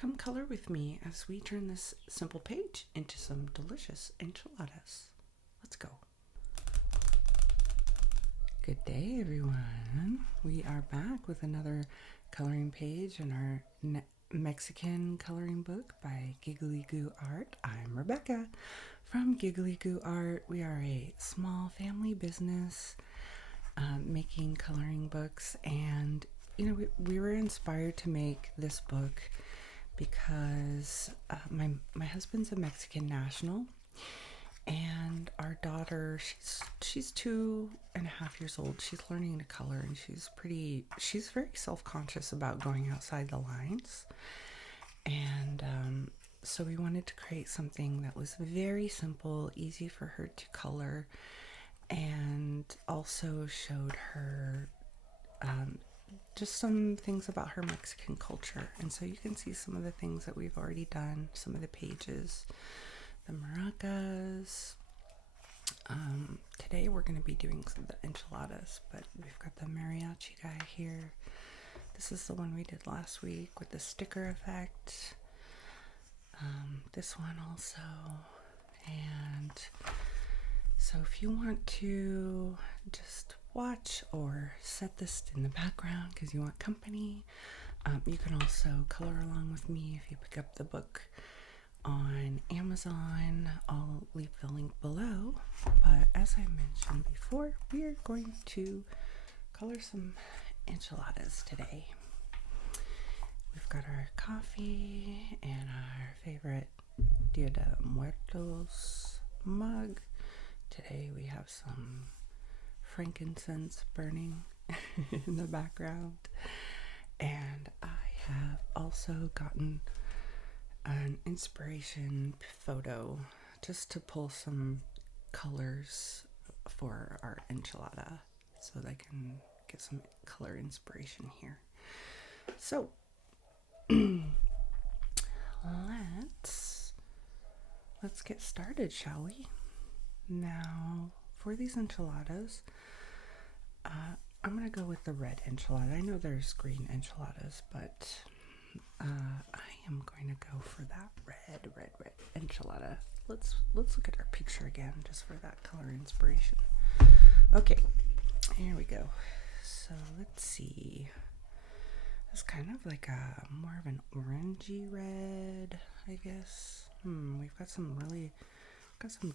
Come color with me as we turn this simple page into some delicious enchiladas. Let's go. Good day, everyone. We are back with another coloring page in our Mexican coloring book by Giggly Goo Art. I'm Rebecca from Giggly Goo Art. We are a small family business making coloring books, and we were inspired to make this book because my husband's a Mexican national, and our daughter, she's 2.5 years old. She's learning to color, and she's very self-conscious about going outside the lines. And so we wanted to create something that was very simple, easy for her to color, and also showed her just some things about her Mexican culture. And so you can see some of the things that we've already done, some of the pages, the maracas. Today we're going to be doing some of the enchiladas, but we've got the mariachi guy here. This is the one we did last week with the sticker effect. This one also. And so if you want to just watch or set this in the background because you want company, you can also color along with me if you pick up the book on Amazon. I'll leave the link below. But as I mentioned before, we are going to color some enchiladas today. We've got our coffee and our favorite Dia de Muertos mug. Today we have some frankincense burning in the background, and I have also gotten an inspiration photo just to pull some colors for our enchilada so that I can get some color inspiration here. So let's get started, shall we? Now, for these enchiladas, I'm going to go with the red enchilada. I know there's green enchiladas, but I am going to go for that red enchilada. Let's look at our picture again, just for that color inspiration. Okay, here we go. So let's see. It's kind of like more of an orangey red, I guess. We've got some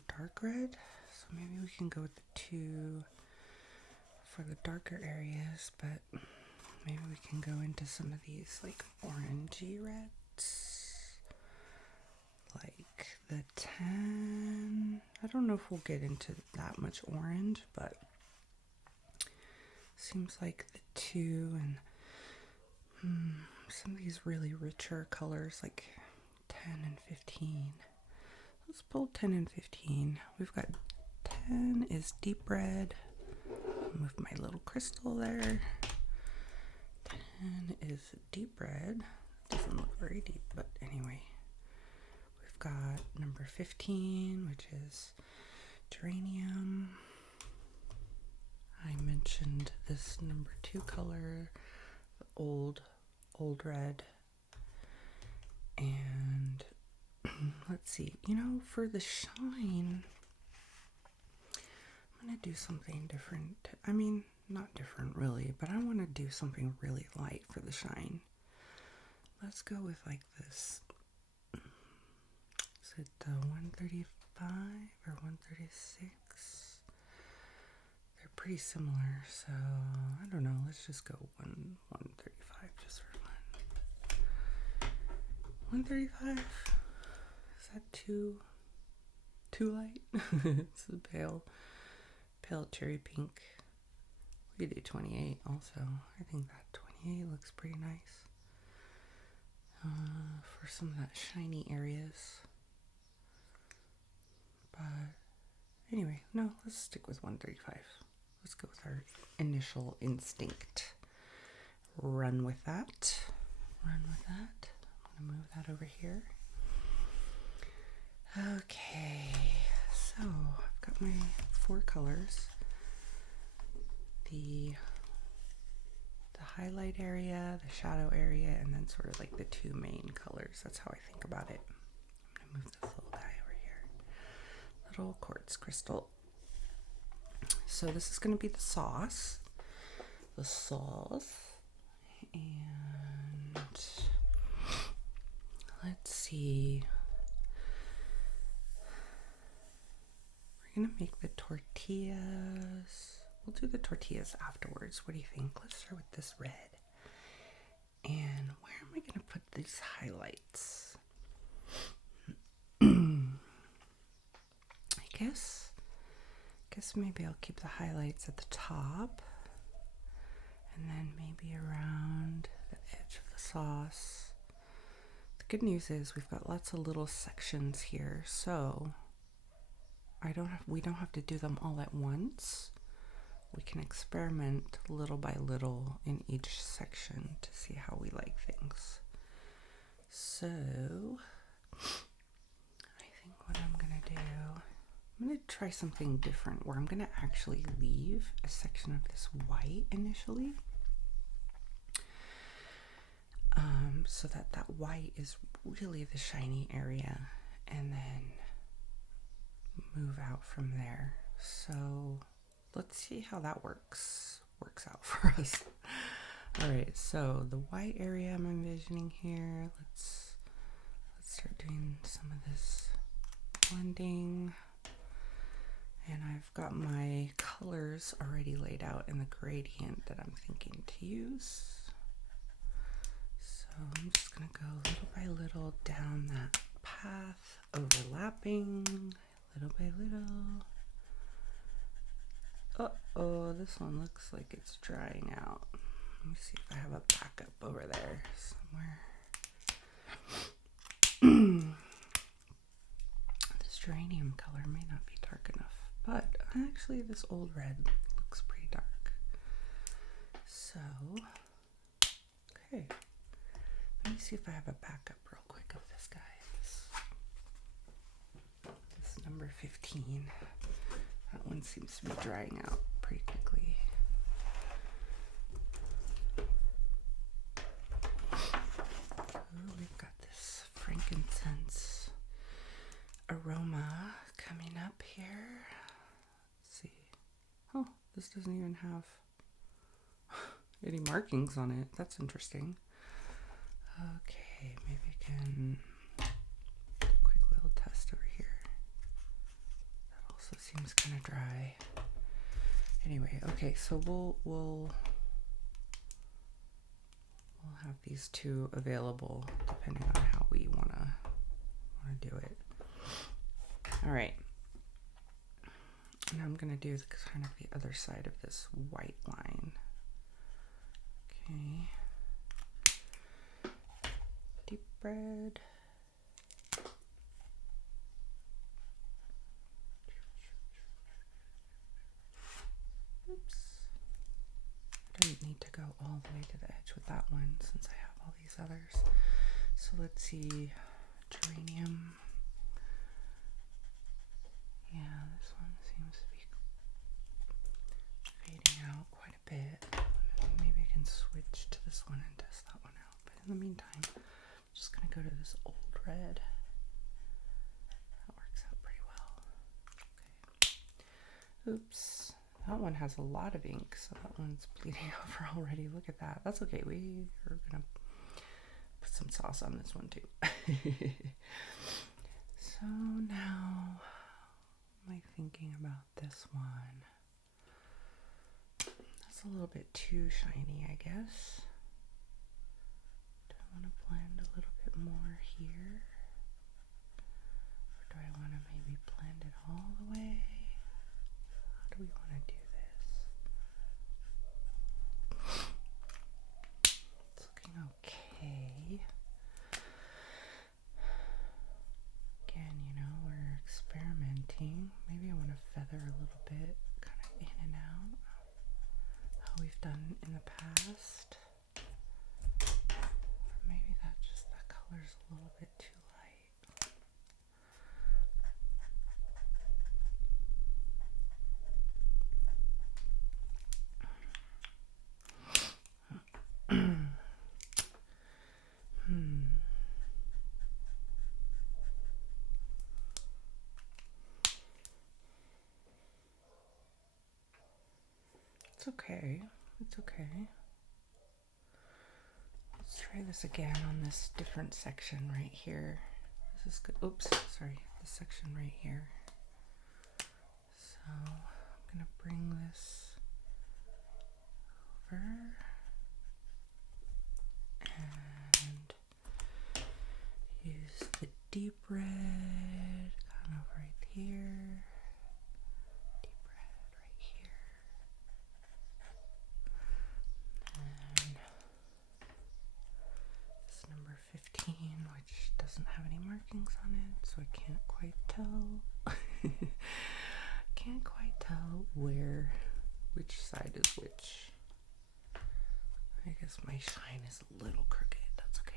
dark red, so maybe we can go with the two for the darker areas, but maybe we can go into some of these like orangey reds, like the 10. I don't know if we'll get into that much orange, but seems like the 2 and some of these really richer colors like 10 and 15. Let's pull 10 and 15. We've got 10 is deep red. Move my little crystal there. 10 is deep red. Doesn't look very deep, but anyway. We've got number 15, which is geranium. I mentioned this number 2 color, the old red. And let's see, for the shine, I'm going to do something different. I mean, not different really, but I want to do something really light for the shine. Let's go with like this. Is it the 135 or 136? They're pretty similar, so I don't know. Let's just go 135 just for fun. 135? Is that too light? It's a pale cherry pink. We could do 28 also. I think that 28 looks pretty nice for some of that shiny areas. But anyway, no, let's stick with 135. Let's go with our initial instinct. Run with that. I'm going to move that over here. Okay, so I've got my 4 colors. The highlight area, the shadow area, and then sort of like the 2 main colors. colors. That's how I think about it. I'm gonna move this little guy over here. Little quartz crystal. So this is gonna be the sauce. And let's see. We're gonna make the tortillas. We'll do the tortillas afterwards. What do you think? Let's start with this red. And where am I gonna put these highlights? I guess maybe I'll keep the highlights at the top. And then maybe around the edge of the sauce. The good news is we've got lots of little sections here, so we don't have to do them all at once. We can experiment little by little in each section to see how we like things. So I think what I'm gonna do, I'm gonna try something different where I'm gonna actually leave a section of this white initially. So that white is really the shiny area, and then move out from there. So let's see how that works out for us. All right, so the white area I'm envisioning here, let's start doing some of this blending. And I've got my colors already laid out in the gradient that I'm thinking to use. So I'm just gonna go little by little down that path, overlapping little by little. Uh-oh, this one looks like it's drying out. Let me see if I have a backup over there somewhere. This geranium color may not be dark enough, but actually this old red looks pretty dark. So, okay. Let me see if I have a backup real quick of this guy. This number 15. That one seems to be drying out pretty quickly. Ooh, we've got this frankincense aroma coming up here. Let's see. Oh, this doesn't even have any markings on it. That's interesting. Okay, maybe I can do a quick little test over here. That also seems kind of dry. Anyway, okay, so we'll have these two available depending on how we wanna do it. All right, and I'm gonna do kind of the other side of this white line. Okay. Deep red. Oops. I didn't need to go all the way to the edge with that one since I have all these others. So let's see. Geranium. Yeah, this one seems to be fading out quite a bit. Maybe I can switch to this one and test that one out. But in the meantime, I'm just going to go to this old red. That works out pretty well. Okay. Oops. That one has a lot of ink, so that one's bleeding over already. Look at that. That's okay. We are going to put some sauce on this one too. So now, what am I thinking about this one? That's a little bit too shiny, I guess. Do I want to blend a little bit more here? Or do I want to maybe blend it all the way? How do we want to do this? It's looking okay. Again, you know, we're experimenting. Maybe I want to feather a little bit, kind of in and out, how we've done in the past. Or maybe that color's a little bit too light. It's okay. It's okay. Let's try this again on this different section right here. This is good. Oops, sorry. This section right here. So I'm going to bring this over and use the deep red kind of right here. Deep red right here. And this number 15, which doesn't have any markings on it, so I can't quite tell. Can't quite tell which side is which. I guess my shine is a little crooked. That's okay.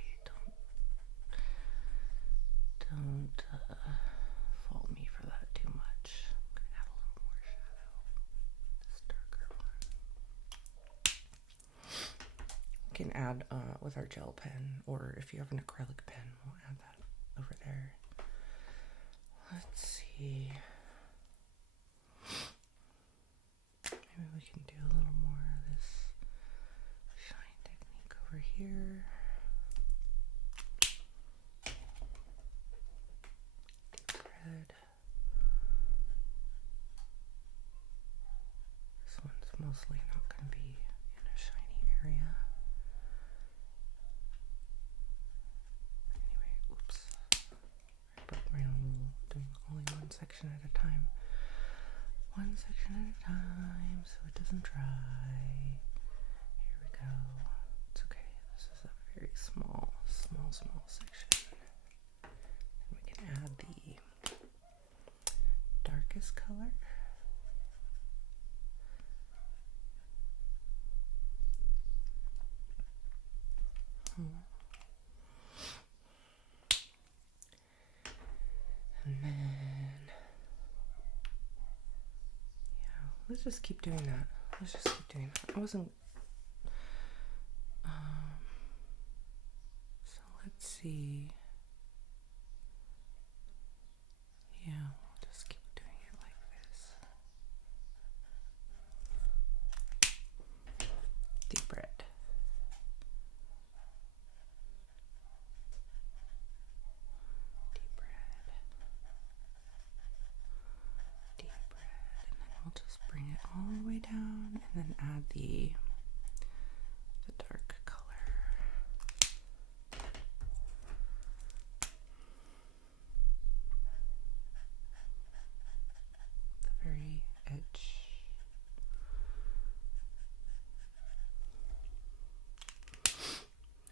Don't fault me for that too much. I'm gonna add a little more shadow. This darker one. You can add with our gel pen, or if you have an acrylic pen, we'll add that over there. Let's see. Maybe we can do a little more of this shine technique over here. Deep red. This one's mostly not going to be in a shiny area. Anyway, oops. I broke my own rule, doing only one section at a time. One section at a time so it doesn't dry. Here we go. It's okay. This is a very small section. And we can add the darkest color. And then, yeah, let's just keep doing that. I wasn't, so let's see. Yeah, we'll just keep doing it like this. Deep red. Deep red. Deep red. And then we'll just bring it all the way down and then add the dark color. The very edge.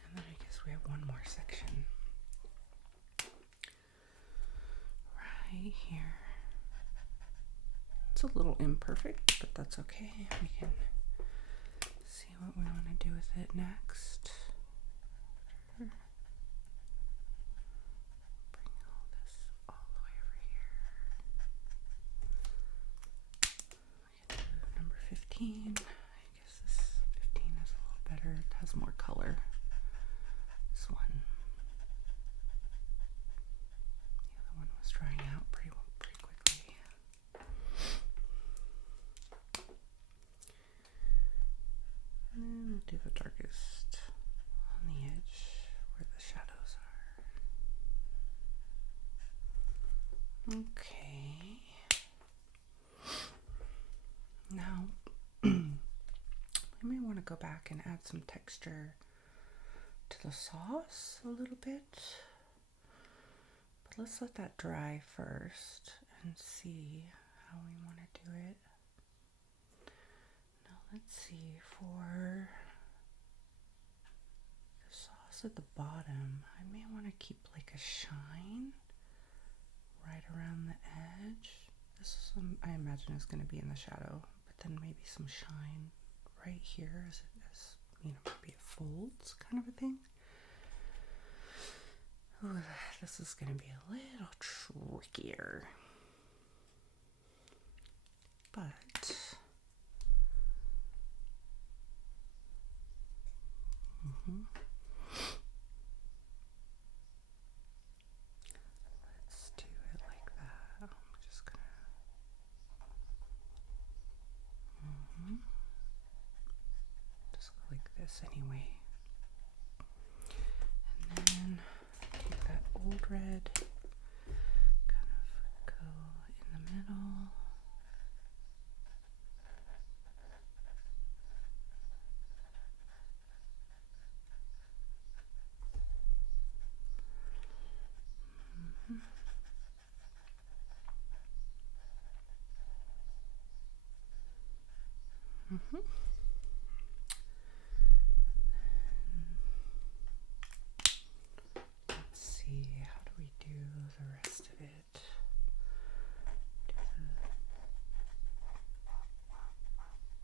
And then I guess we have one more section right here. It's a little imperfect, but that's okay. We can see what we want to do with it next. Bring all this all the way over here. We can do number 15. I guess this 15 is a little better. It has more color. This one. The other one was drying out pretty quickly. And we'll do the darkest on the edge where the shadows are. Okay. Now, I may want to go back and add some texture to the sauce a little bit. But let's let that dry first and see how we want to do it. Now let's see, for the sauce at the bottom, I may want to keep like a shine right around the edge. This is I imagine is going to be in the shadow, but then maybe some shine right here as you know, maybe it folds kind of a thing. Ooh, this is going to be a little trickier. But let's do it like that. I'm just gonna red. Kind of go in the middle. Let's see, how do we do the rest of it? Do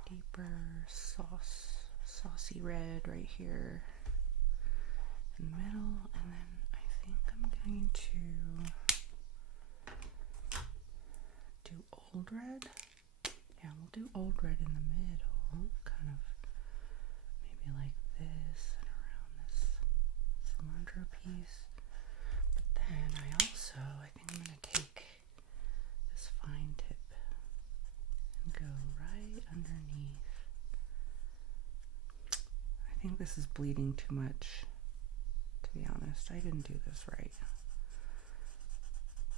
the deeper saucy red right here in the middle, and then I think I'm going to do old red. Yeah, we'll do old red in the middle, kind of maybe like this and around this cilantro piece. But then I think I'm going to take this fine tip and go right underneath. I think this is bleeding too much, to be honest. I didn't do this right.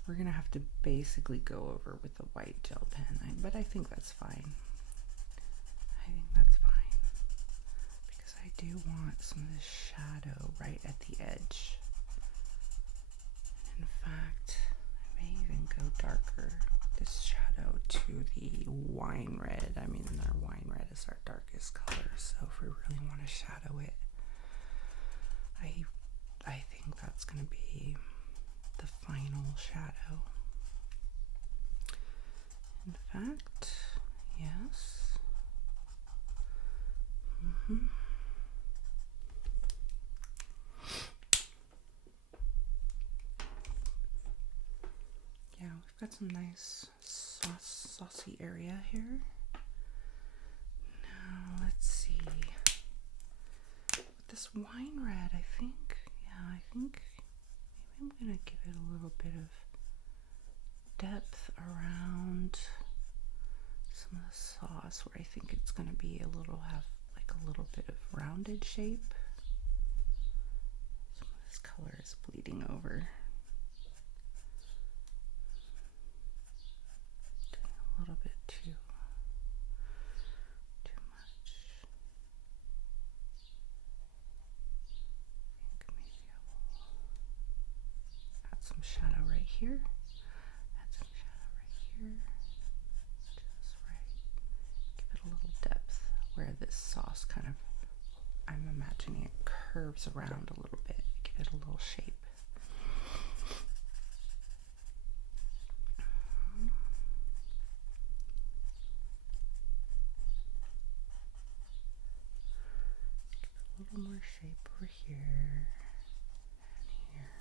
We're going to have to basically go over with the white gel pen, but I think that's fine. Because I do want some of this shadow right at the edge. In fact, I may even go darker this shadow to the wine red. I mean, our wine red is our darkest color, so if we really want to shadow it, I think that's going to be the final shadow. In fact, yes. Yeah, we've got some nice saucy area here. Now, let's see. With this wine red, I think maybe I'm gonna give it a little bit of depth around some of the sauce, where I think it's gonna be have like a little bit of rounded shape. Some of this color is bleeding over. Doing a little bit too much. I think maybe I will add some shadow right here. Add some shadow right here. Just right. Give it a little depth where this sauce kind of, I'm imagining it curves around a little bit. Give it a little shape. Give it a little more shape over here and here.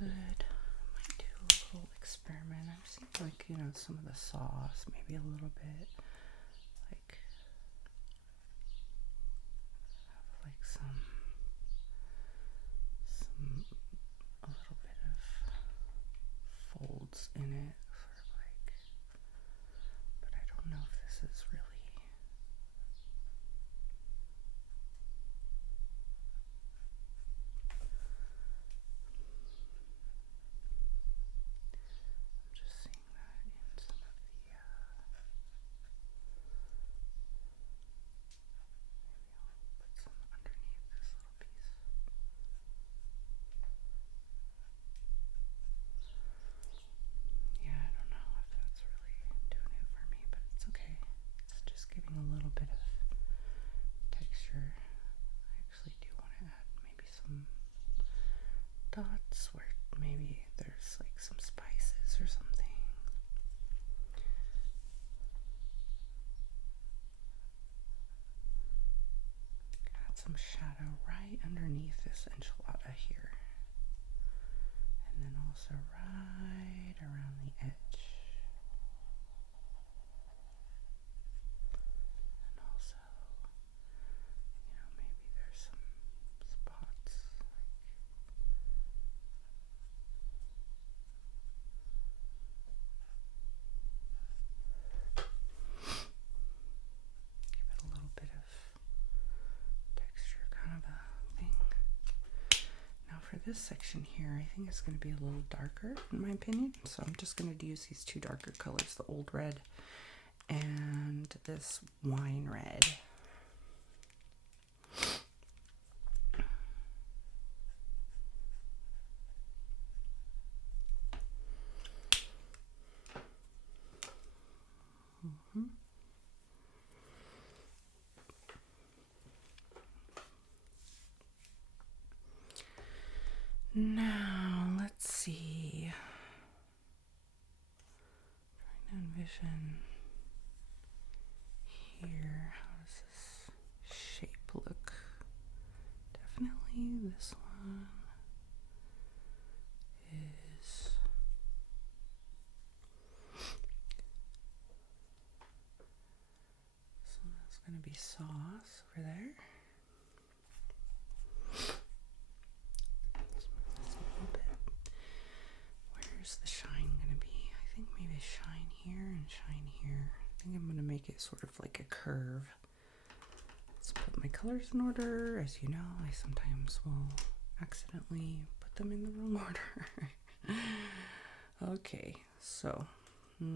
And also might do a little experiment. I'm seeing like, some of the sauce, maybe a little bit like some a little bit of folds in it, sort of like, but I don't know if this is really. I'm just seeing that in some of the maybe I'll put some underneath this little piece. Yeah, I don't know if that's really doing it for me, but it's okay. It's just giving a little bit of texture. I actually do want to add maybe some dots where maybe there's like some spices or something. Add some shadow right underneath this enchilada here. And then also right around the edge. And also, maybe there's some spots this section here, I think it's going to be a little darker in my opinion. So I'm just going to use these two darker colors, the old red and this wine red. Now, let's see. Trying to envision here. How does this shape look? Definitely this one is. So that's going to be sauce over there. The shine gonna be? I think maybe shine here and shine here. I think I'm gonna make it sort of like a curve. Let's put my colors in order. As you know, I sometimes will accidentally put them in the wrong order. Okay, so all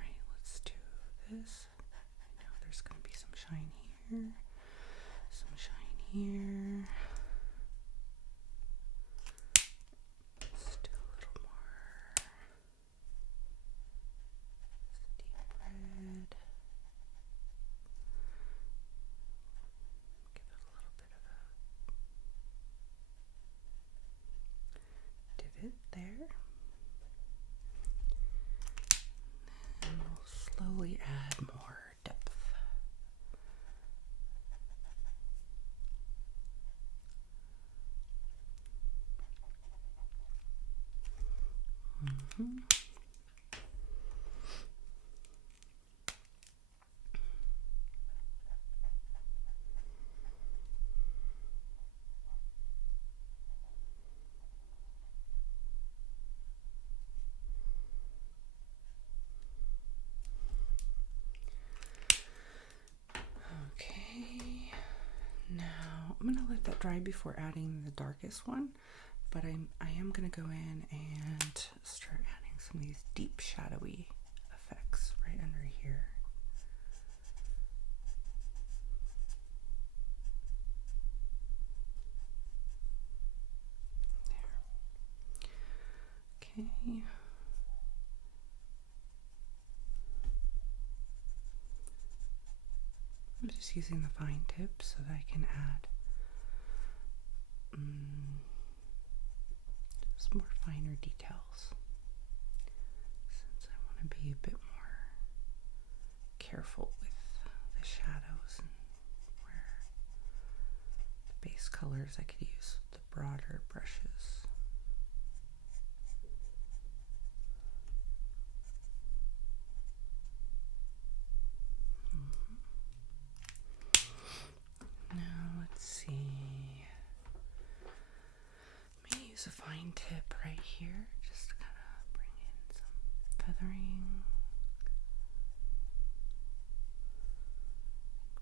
right, let's do this. I know there's gonna be some shine here, some shine here. There, and we'll slowly add more depth. I'm gonna let that dry before adding the darkest one, but I am gonna go in and start adding some of these deep shadowy effects right under here. There. Okay. I'm just using the fine tip so that I can add just more finer details, since I want to be a bit more careful with the shadows and where the base colors I could use the broader brushes. Now let's see. Maybe use a fine tip right here, just to kind of bring in some feathering.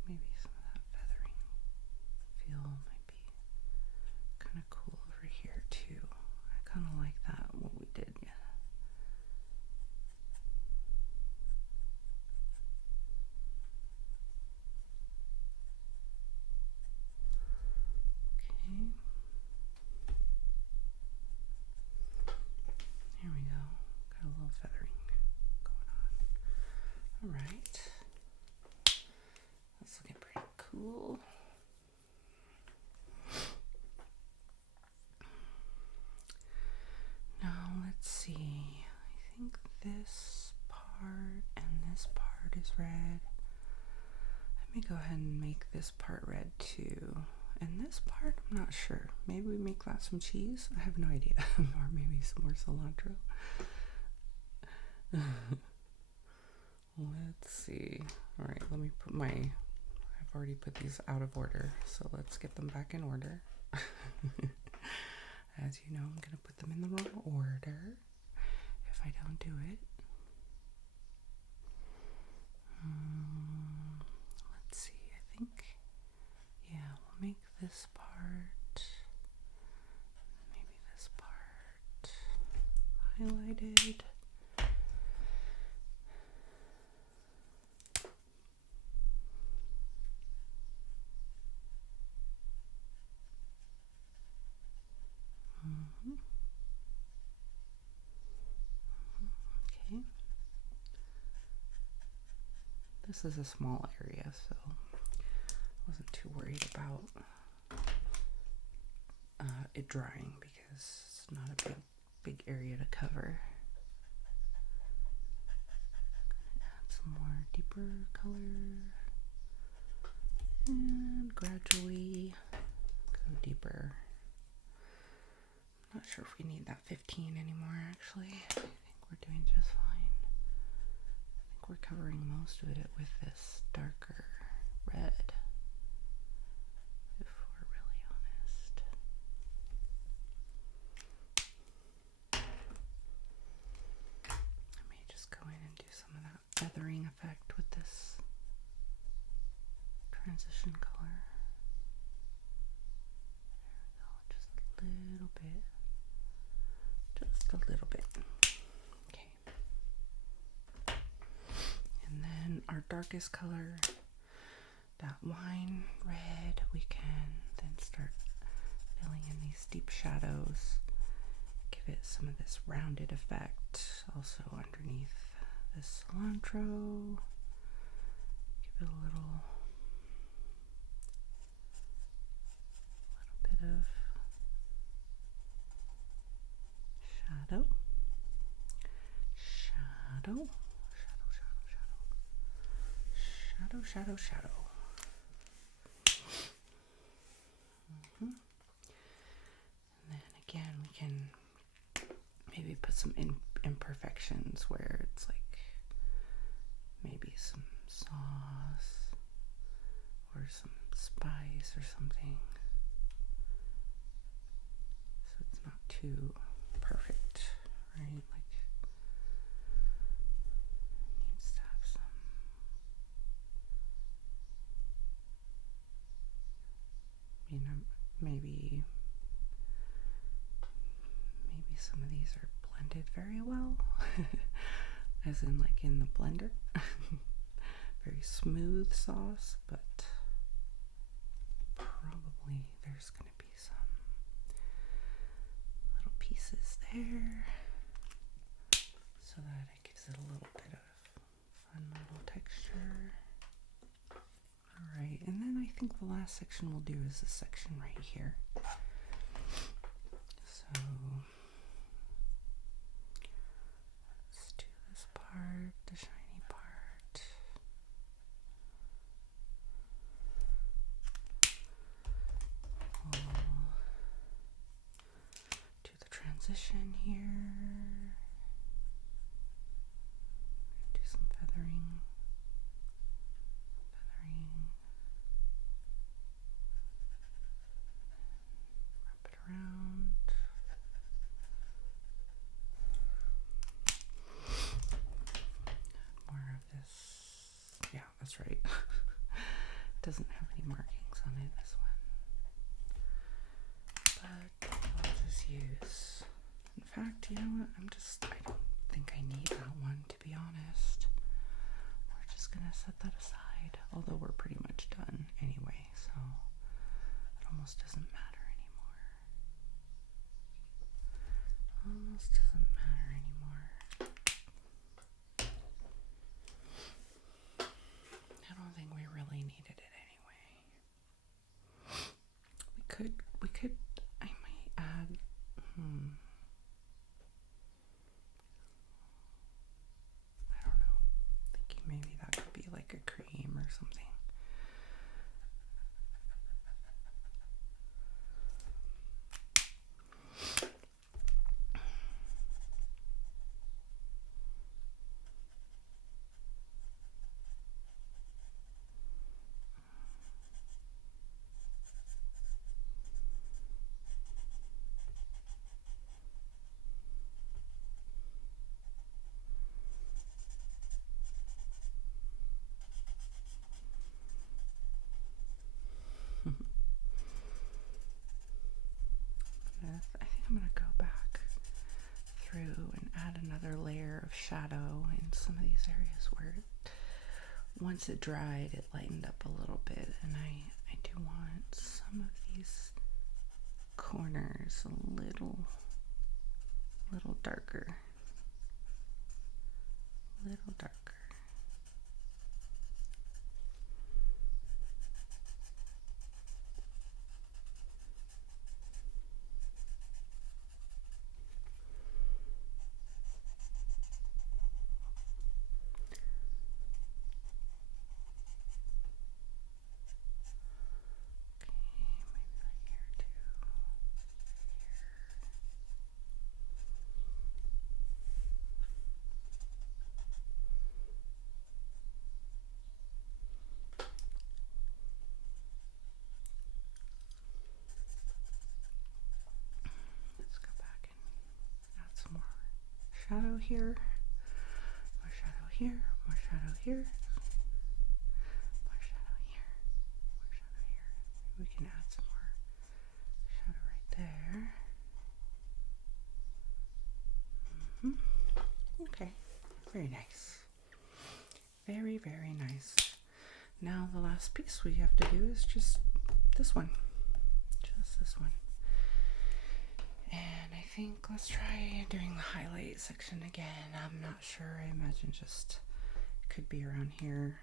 Maybe some of that feathering feel might be kind of cool over here too. I kind of like that, what we did. Yeah. Okay. There we go. Got a little feathering going on. All right. That's looking pretty cool. Now let's see. I think this part and this part is red. Let me go ahead and make this part red too. And this part, I'm not sure. Maybe we make that some cheese? I have no idea. Or maybe some more cilantro. Let's see. All right, let me put I've already put these out of order, so let's get them back in order. As you know, I'm going to put them in the wrong order if I don't do it. Let's see, I think, yeah, we'll make this part highlighted. Okay. This is a small area, so I wasn't too worried about it drying because it's not a big area to cover. Add some more deeper color and gradually go deeper. I'm not sure if we need that 15 anymore, actually. I think we're doing just fine. I think we're covering most of it with this darker red, if we're really honest. I may just go in and do some of that feathering effect with this transition color. There we go, just a little bit. Just a little bit. Okay. And then our darkest color, that wine red, we can then start filling in these deep shadows. Give it some of this rounded effect. Also underneath this cilantro. Give it a little bit of shadow, shadow, shadow, shadow, shadow, shadow. And then again, we can maybe put some imperfections where it's like maybe some sauce or some spice or something, so it's not too perfect, right? Like, it needs to have some, maybe some of these are blended very well, as in like in the blender. Very smooth sauce, but probably there's going to be some little pieces there so that it gives it a little bit of fun little texture. Alright, and then I think the last section we'll do is this section right here. So let's do this part, the shiny part. We'll do the transition here. Do some feathering. Wrap it around. More of this. Yeah, that's right. It doesn't have any markings on it, this one. But I'll just use. In fact, you know what? I don't think I need that one, to be honest. We're just gonna set that aside. Although we're pretty much done anyway, so it almost doesn't matter anymore. Almost doesn't matter anymore. I don't think we really needed it anyway. We could, I might add, I don't know. Thinking maybe that could be like a cream or something. of shadow in some of these areas where once it dried, it lightened up a little bit, and I do want some of these corners a little darker. Little darker. Shadow here, more shadow here, more shadow here, more shadow here, more shadow here. Maybe we can add some more shadow right there. Okay, very nice. Very, very nice. Now the last piece we have to do is just this one. Just this one. And I think let's try doing the highlight section again. I'm not sure. I imagine just could be around here.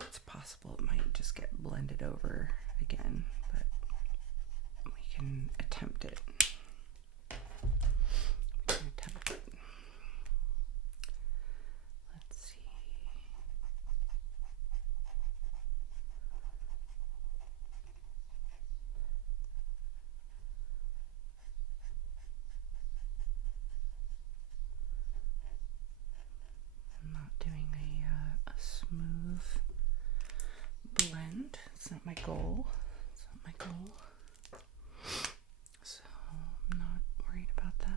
It's possible it might just get blended over again, but we can attempt it. Let's see. Smooth blend. It's not my goal. It's not my goal. So I'm not worried about that.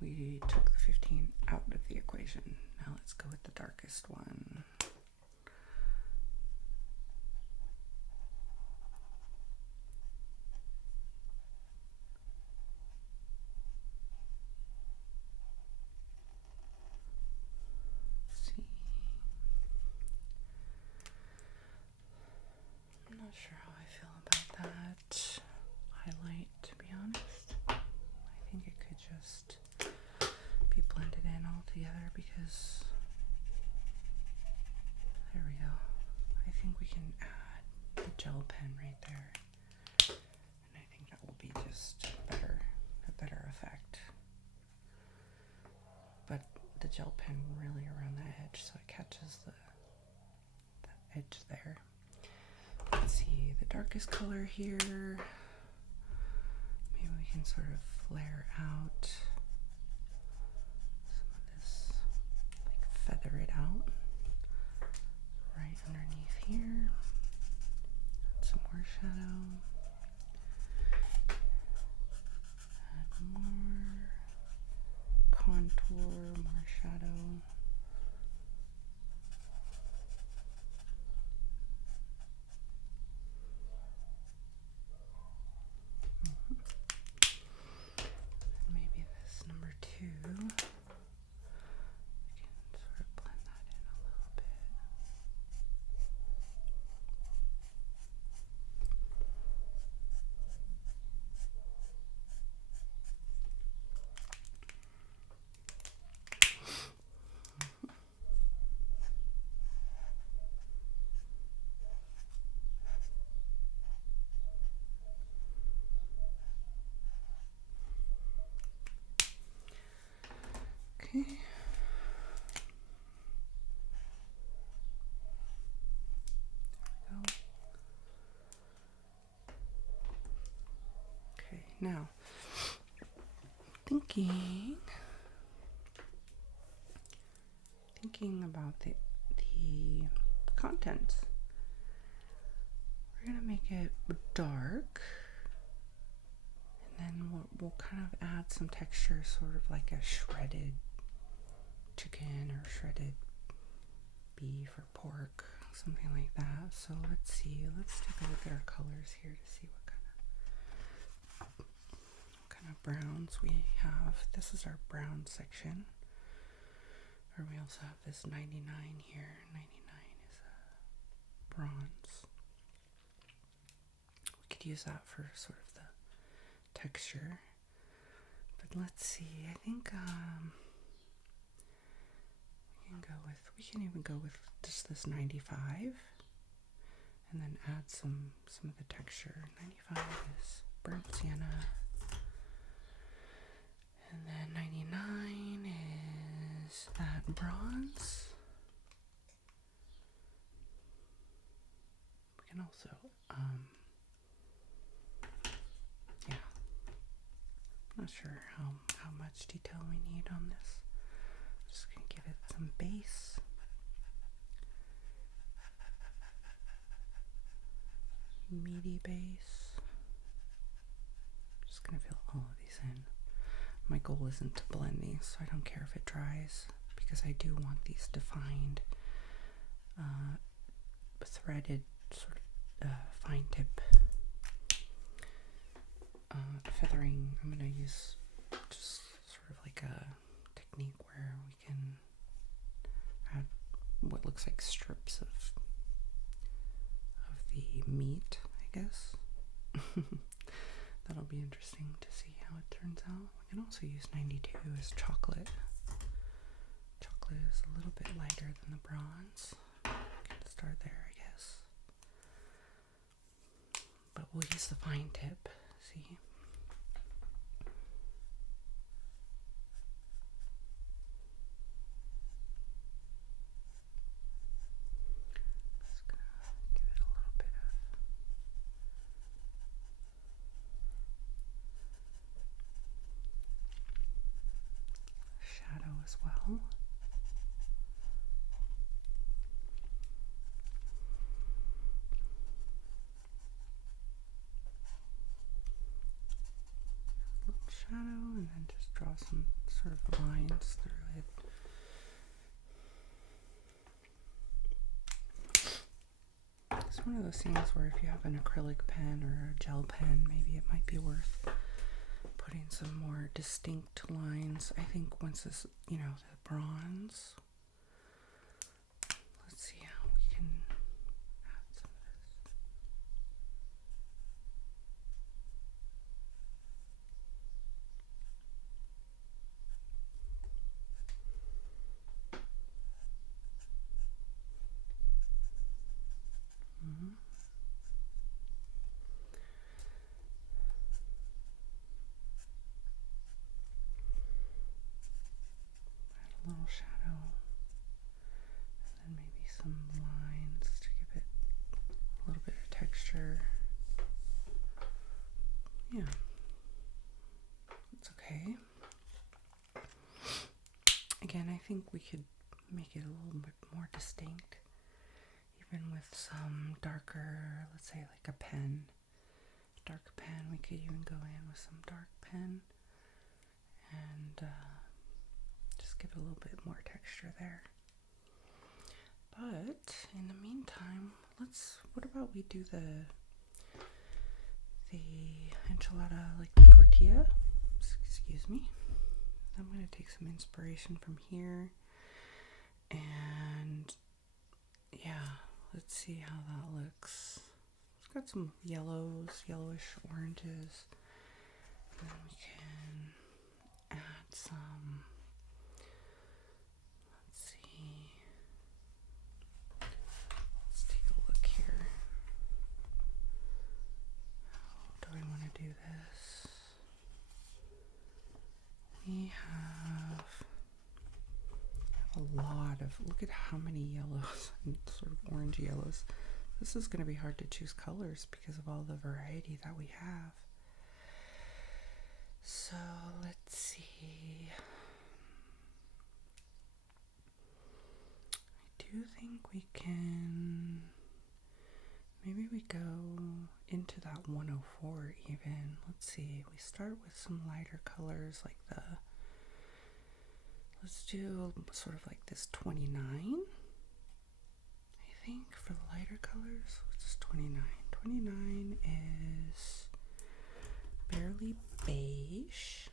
We took the 15 out of the equation. Now let's go with the darkest one. Let's see. I'm not sure how I feel about that highlight, to be honest. I think it could just be blended in all together because there we go. I think we can add the gel pen right there, and I think that will be just a better effect. But the gel pen really around the edge, so it catches the edge there. Let's see the darkest color here. Maybe we can sort of flare out some of this, like feather it out right underneath here. Add some more shadow. Add more contour, more shadow. Maybe this number 2. We can sort of blend that in a little bit. Okay. Okay, now thinking about the content. gonna make it dark, and then we'll kind of add some texture, sort of like a shredded chicken or shredded beef or pork, something like that. So let's see. Let's take a look at our colors here to see what kind of browns we have. This is our brown section. Or we also have this 99 here. 99 is a bronze. We could use that for sort of the texture. But let's see. I think we can even go with just this 95 and then add some of the texture. 95 is burnt sienna. And then 99 is that bronze. We can also, yeah. I'm not sure how much detail we need on this. I'm just going to give it some base. Meaty base. I'm just going to fill all of these in. My goal isn't to blend these, so I don't care if it dries, because I do want these defined, threaded, sort of fine tip feathering. I'm going to use just sort of like a technique where we can add what looks like strips of the meat, I guess. That'll be interesting to see how it turns out. We can also use 92 as chocolate. Chocolate is a little bit lighter than the bronze. We can start there, I guess. But we'll use the fine tip. See? Just gonna give it a little bit of shadow as well. A little shadow, and then just draw some sort of lines through it. It's one of those things where if you have an acrylic pen or a gel pen, maybe it might be worth putting some more distinct lines. I think once this, the bronze, let's see how we can add some of this. Little shadow, and then maybe some lines to give it a little bit of texture. Yeah, it's okay. Again, I think we could make it a little bit more distinct, even with some darker, let's say like a pen, dark pen. We could even go in with some dark pen and just give it a little bit more texture there. But in the meantime, what about we do the enchilada, like the tortilla? Excuse me. I'm going to take some inspiration from here. And yeah, let's see how that looks. It's got some yellowish oranges. And then we can add some, let's take a look here. How do I want to do this? We have a lot of, look at how many yellows and sort of orange yellows. This is going to be hard to choose colors because of all the variety that we have. So let's see. I do think we can maybe we go into that 104 even. Let's see, we start with some lighter colors like let's do sort of like this 29, I think, for the lighter colors. What's this 29? 29 is barely beige.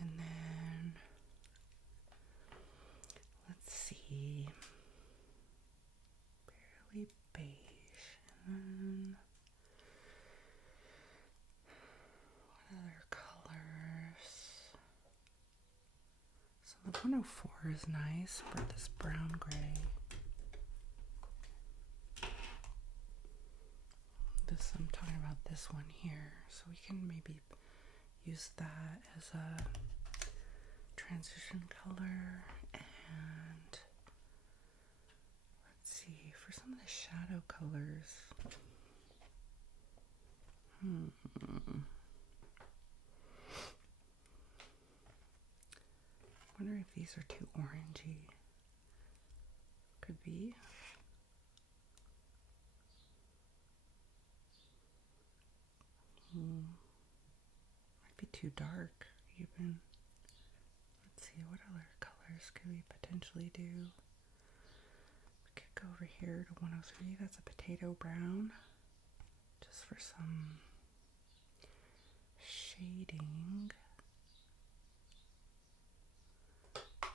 And then, let's see, barely beige. And then, what other colors? So the 104 is nice, but this brown gray. I'm talking about this one here. So we can maybe use that as a transition color. And let's see, for some of the shadow colors. I wonder if these are too orangey. Could be. Might be too dark even. Let's see, what other colors could we potentially do? We could go over here to 103. That's a potato brown. Just for some shading.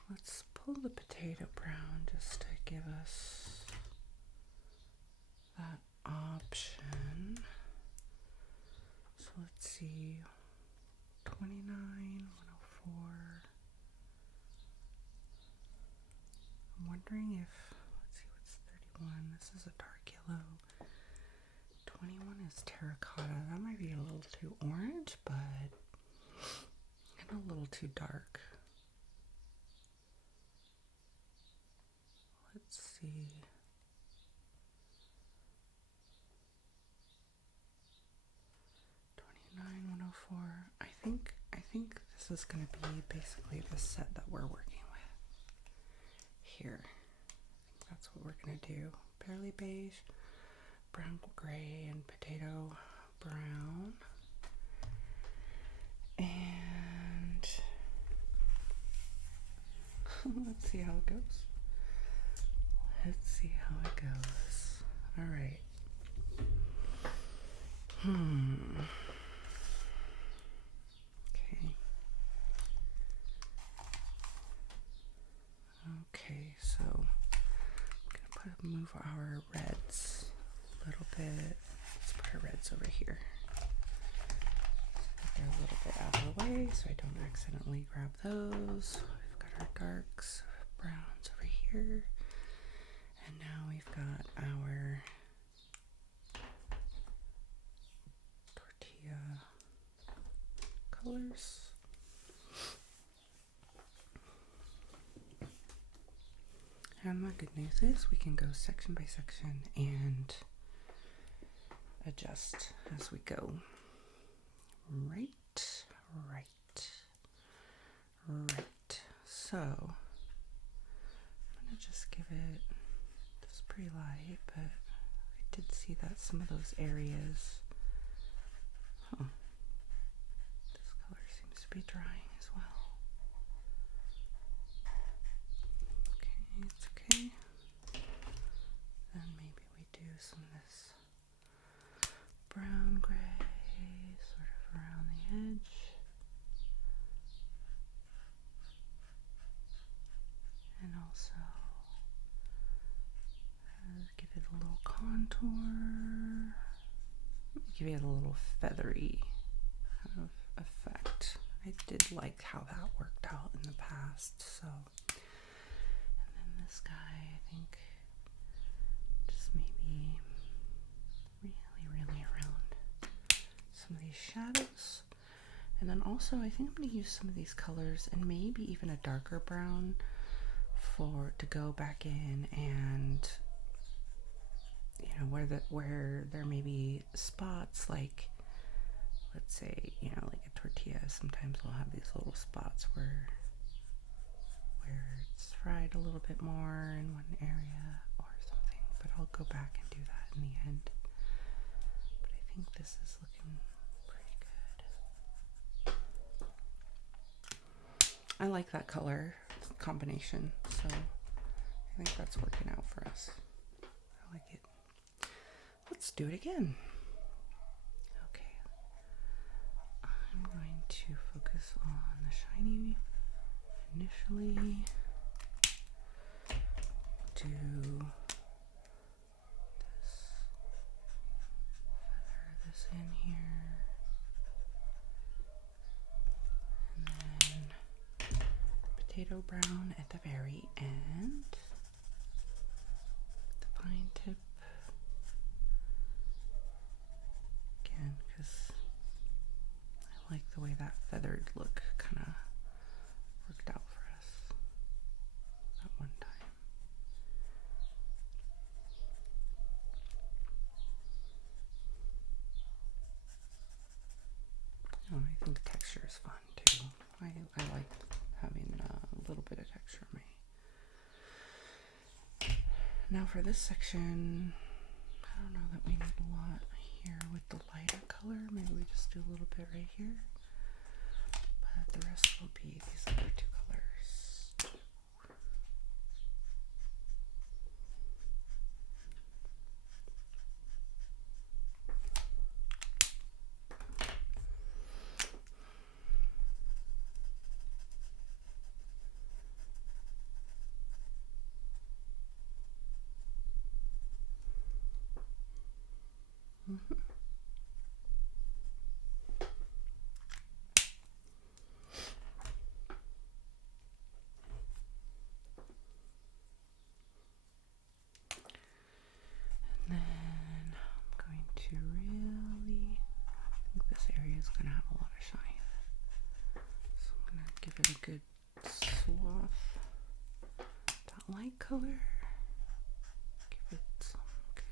Let's pull the potato brown just to give us that option. So let's see, 29, 104. I'm wondering if, let's see, what's 31? This is a dark yellow. 21 is terracotta. That might be a little too orange, but and a little too dark. Let's see. I think this is going to be basically the set that we're working with here. I think that's what we're going to do. Barely beige, brown gray, and potato brown. And let's see how it goes. Let's see how it goes. All right. Okay, so I'm gonna move our reds a little bit. Let's put our reds over here. They're a little bit out of the way so I don't accidentally grab those. We've got our darks, browns over here. And now we've got our tortilla colors. And the good news is we can go section by section and adjust as we go. Right. So I'm gonna just give it, it's pretty light, but I did see that some of those areas, this color seems to be drying as well. Okay, it's okay. Then maybe we do some of this brown gray sort of around the edge. And also give it a little contour. Give it a little feathery kind of effect. I did like how that worked out in the past, so. And then this guy, I think, just maybe really around some of these shadows. And then also, I think I'm going to use some of these colors and maybe even a darker brown to go back in and, you know, where there may be spots, like, let's say, you know, like a tortilla, sometimes we'll have these little spots where it's fried a little bit more in one area or something. but I'll go back and do that in the end. But I think this is looking pretty good. I like that color combination, so I think that's working out for us. I like it. Let's do it again. Okay. I'm going to focus on the shiny initially. Do feather this in here, and then potato brown at the very end, the fine tip again, because I like the way that feathered look kind of worked out for us that one time. Oh, I think the texture is fun too. I like having a little bit of texture on me. Now for this section, I don't know that we need a lot here with the lighter color. Maybe we just do a little bit right here. But the rest will be these other two colors. Mm-hmm. And then I'm going to really, I think this area is going to have a lot of shine. So I'm going to give it a good swath. That light color. Give it some good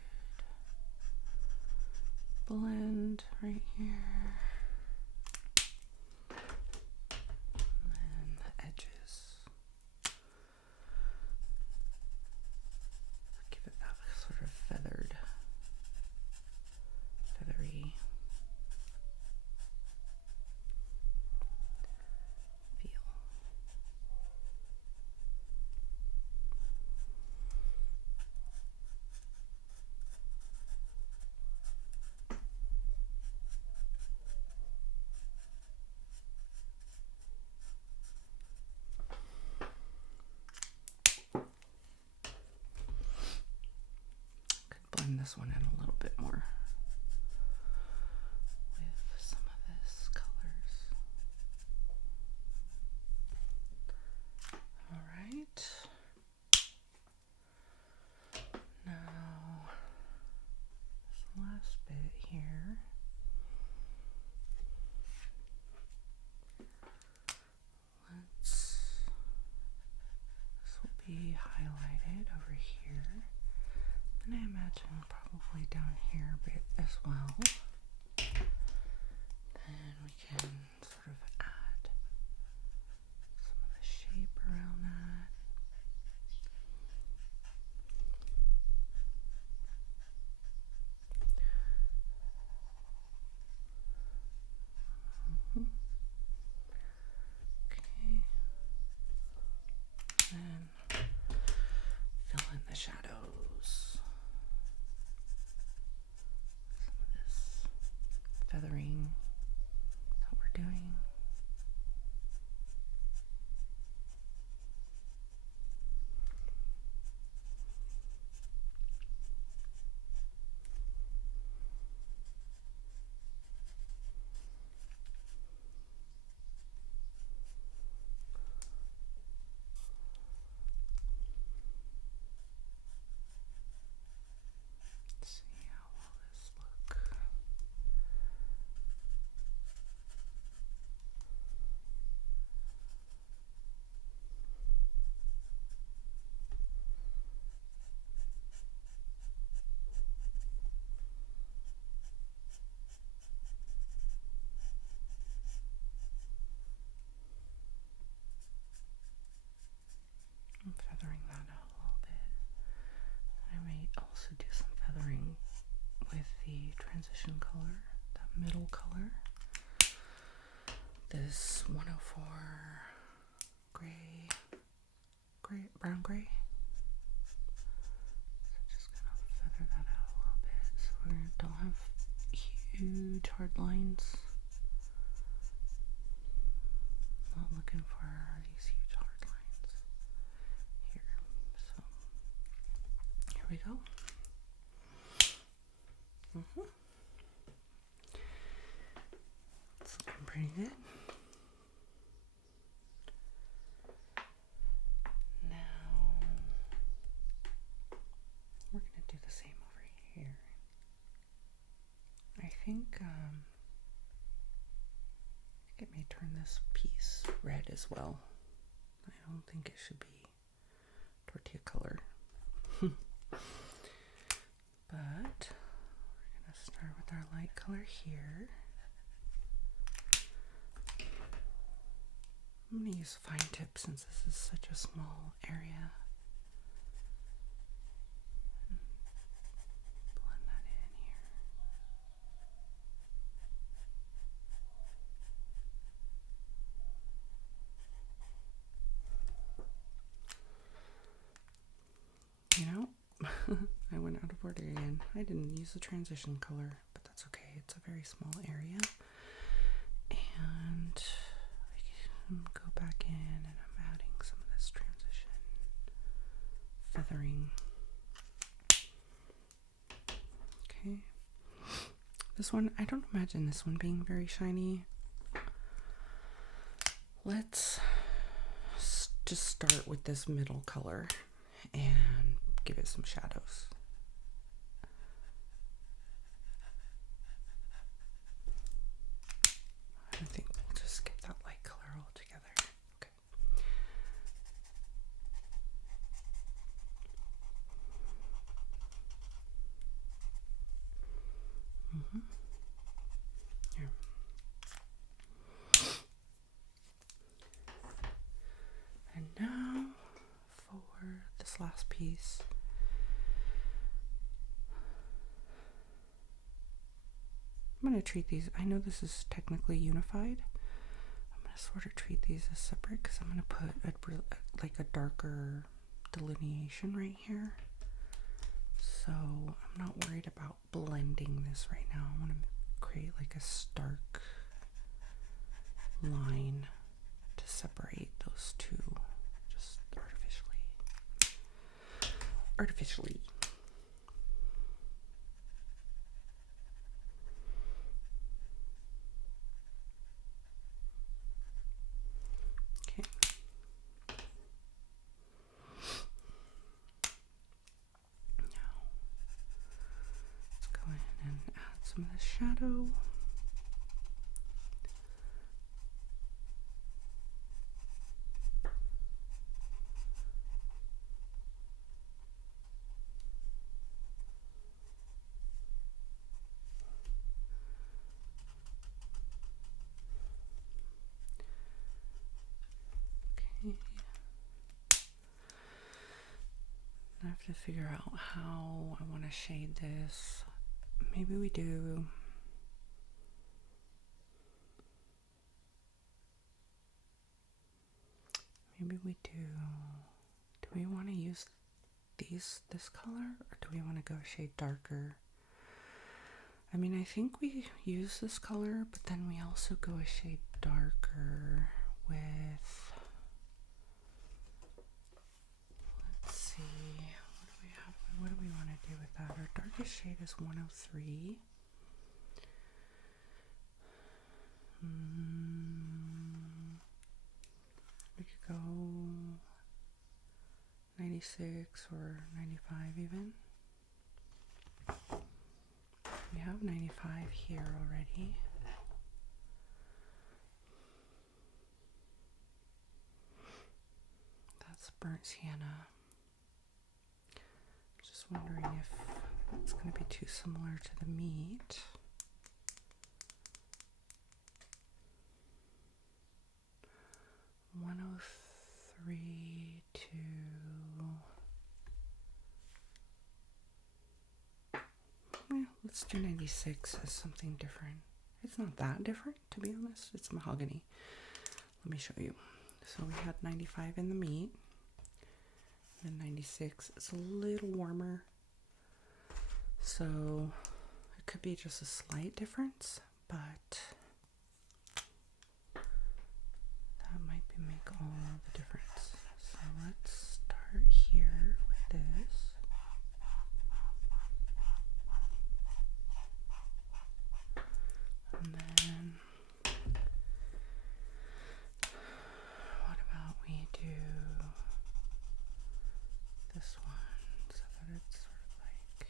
blend right here. And then the edges. Give it that sort of feathery feel. Could blend this one in a little bit more with some of this colors. All right. Now, this last bit here. This will be highlighted over here. And I imagine probably down here a bit as well. Then we can sort of add some of the shape around that. Mm-hmm. Okay. And fill in the shadows. Some of this feathering that we're doing. Let's see how will this look. transition color, that middle color. This 104 brown gray. So just gonna feather that out a little bit so we don't have huge hard lines. Not looking for these huge hard lines here. So here we go. It's looking pretty good. We're going to do the same over here. I think it may turn this piece red as well. I don't think it should be tortilla color. But we're going to start with our light color here. I'm going to use a fine tip since this is such a small area. Blend that in here. You know, I went out of order again. I didn't use the transition color, but that's okay. It's a very small area. And I can go back in and I'm adding some of this transition feathering. Okay. This one, I don't imagine this one being very shiny. Let's just start with this middle color and give it some shadows. I think we'll just skip that light color altogether. Okay. Here. And now for this last piece. I'm going to treat these, I know this is technically unified. I'm going to sort of treat these as separate because I'm going to put a darker delineation right here. So I'm not worried about blending this right now. I want to create like a stark line to separate those two just artificially. Okay. Now let's go in and add some of the shadow. I have to figure out how I want to shade this. Maybe we do. Maybe we do. Do we want to use this color, or do we want to go a shade darker? I mean, I think we use this color, but then we also go a shade darker with, let's see, what do we want to do with that? Our darkest shade is 103. We could go 96 or 95 even. We have 95 here already. That's burnt sienna. Just wondering if it's going to be too similar to the meat. $103 to let's Let's do 96 as something different. It's not that different, to be honest. It's mahogany. Let me show you. So we had 95 in the meat. And 96 is a little warmer. So it could be just a slight difference, but that might make all the difference. So let's start here with this. And then what about we do this one so that it's sort of like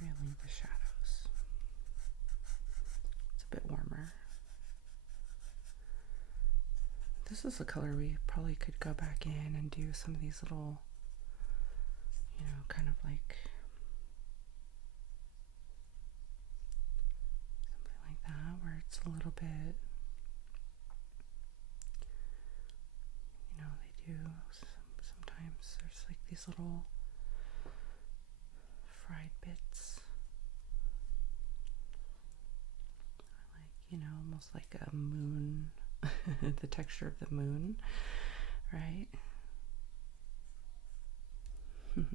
really the shadows. It's a bit warmer. This is the color we probably could go back in and do some of these little, you know, kind of like something like that, where it's a little bit, you know, they do sometimes there's like these little fried bits, like, you know, almost like a moon, the texture of the moon, right? It's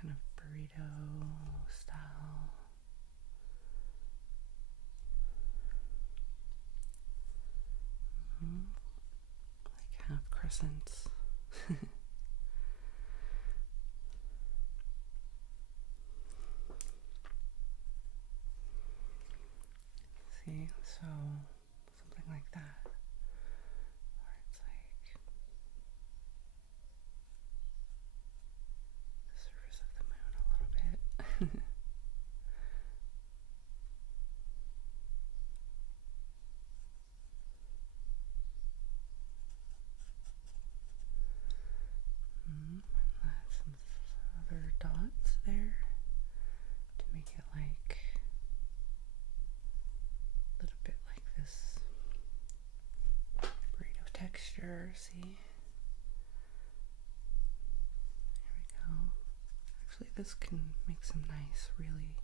kind of burrito style. Like half crescents. See, so something like that, where it's like the surface of the moon a little bit. And some other dots there to make it like a little bit like this burrito texture. See? There we go. Actually, this can make some nice, really,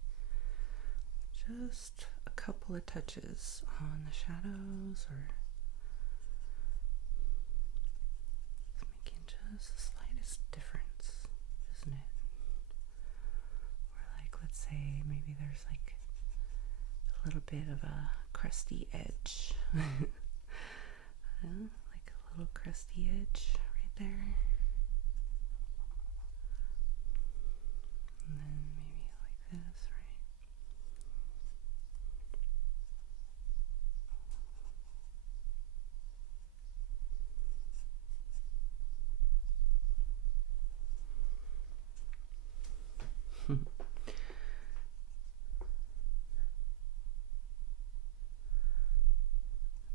just a couple of touches on the shadows, or it's making just the slightest difference, isn't it? Or like, let's say maybe there's like a little bit of a crusty edge. Like a little crusty edge right there. And then maybe like this, right?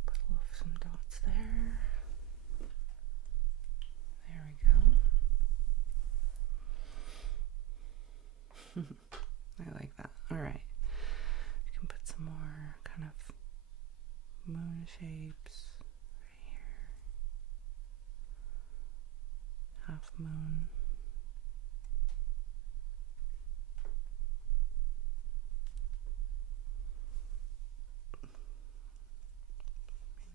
Put some dots there. There we go. I like that. All right. You can put some more kind of moon shapes right here. Half moon.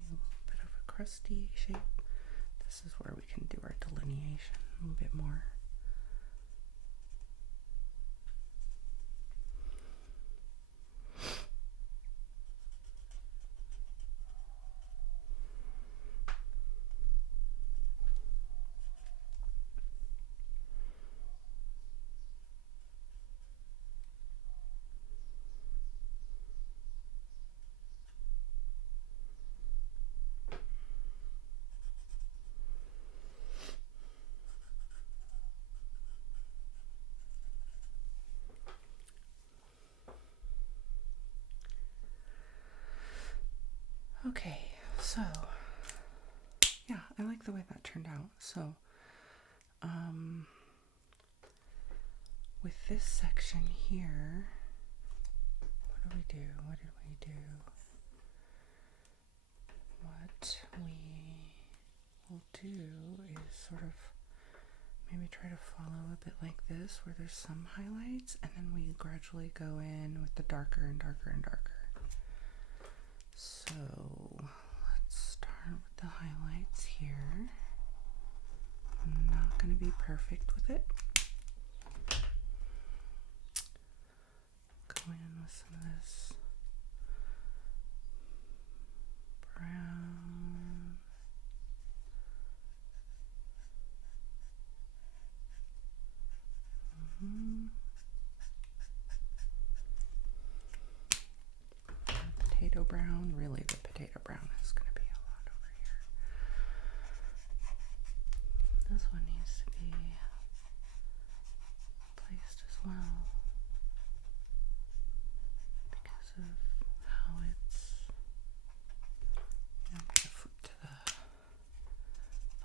Maybe a little bit of a crusty shape. This is where we can do our delineation a little bit more. Okay, so yeah, I like the way that turned out. So with this section here, what do we do? What did we do? What we will do is sort of maybe try to follow a bit like this where there's some highlights, and then we gradually go in with the darker and darker and darker. So let's start with the highlights here. I'm not going to be perfect with it. Go in with some of this brown. Potato brown, really the potato brown is going to be a lot over here. This one needs to be placed as well because of how it's, I'm going to flip to the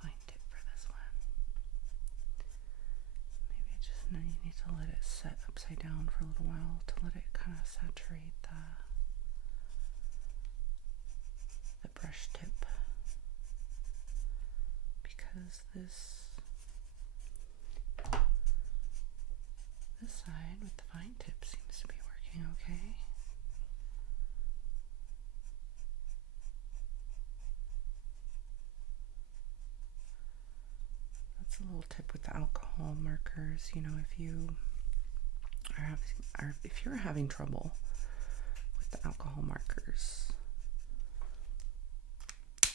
fine tip for this one. Maybe just you need to let it set upside down for a little while to let it kind of saturate the brush tip, because this side with the fine tip seems to be working okay. That's a little tip with the alcohol markers. You know, if you if you're having trouble with the alcohol markers,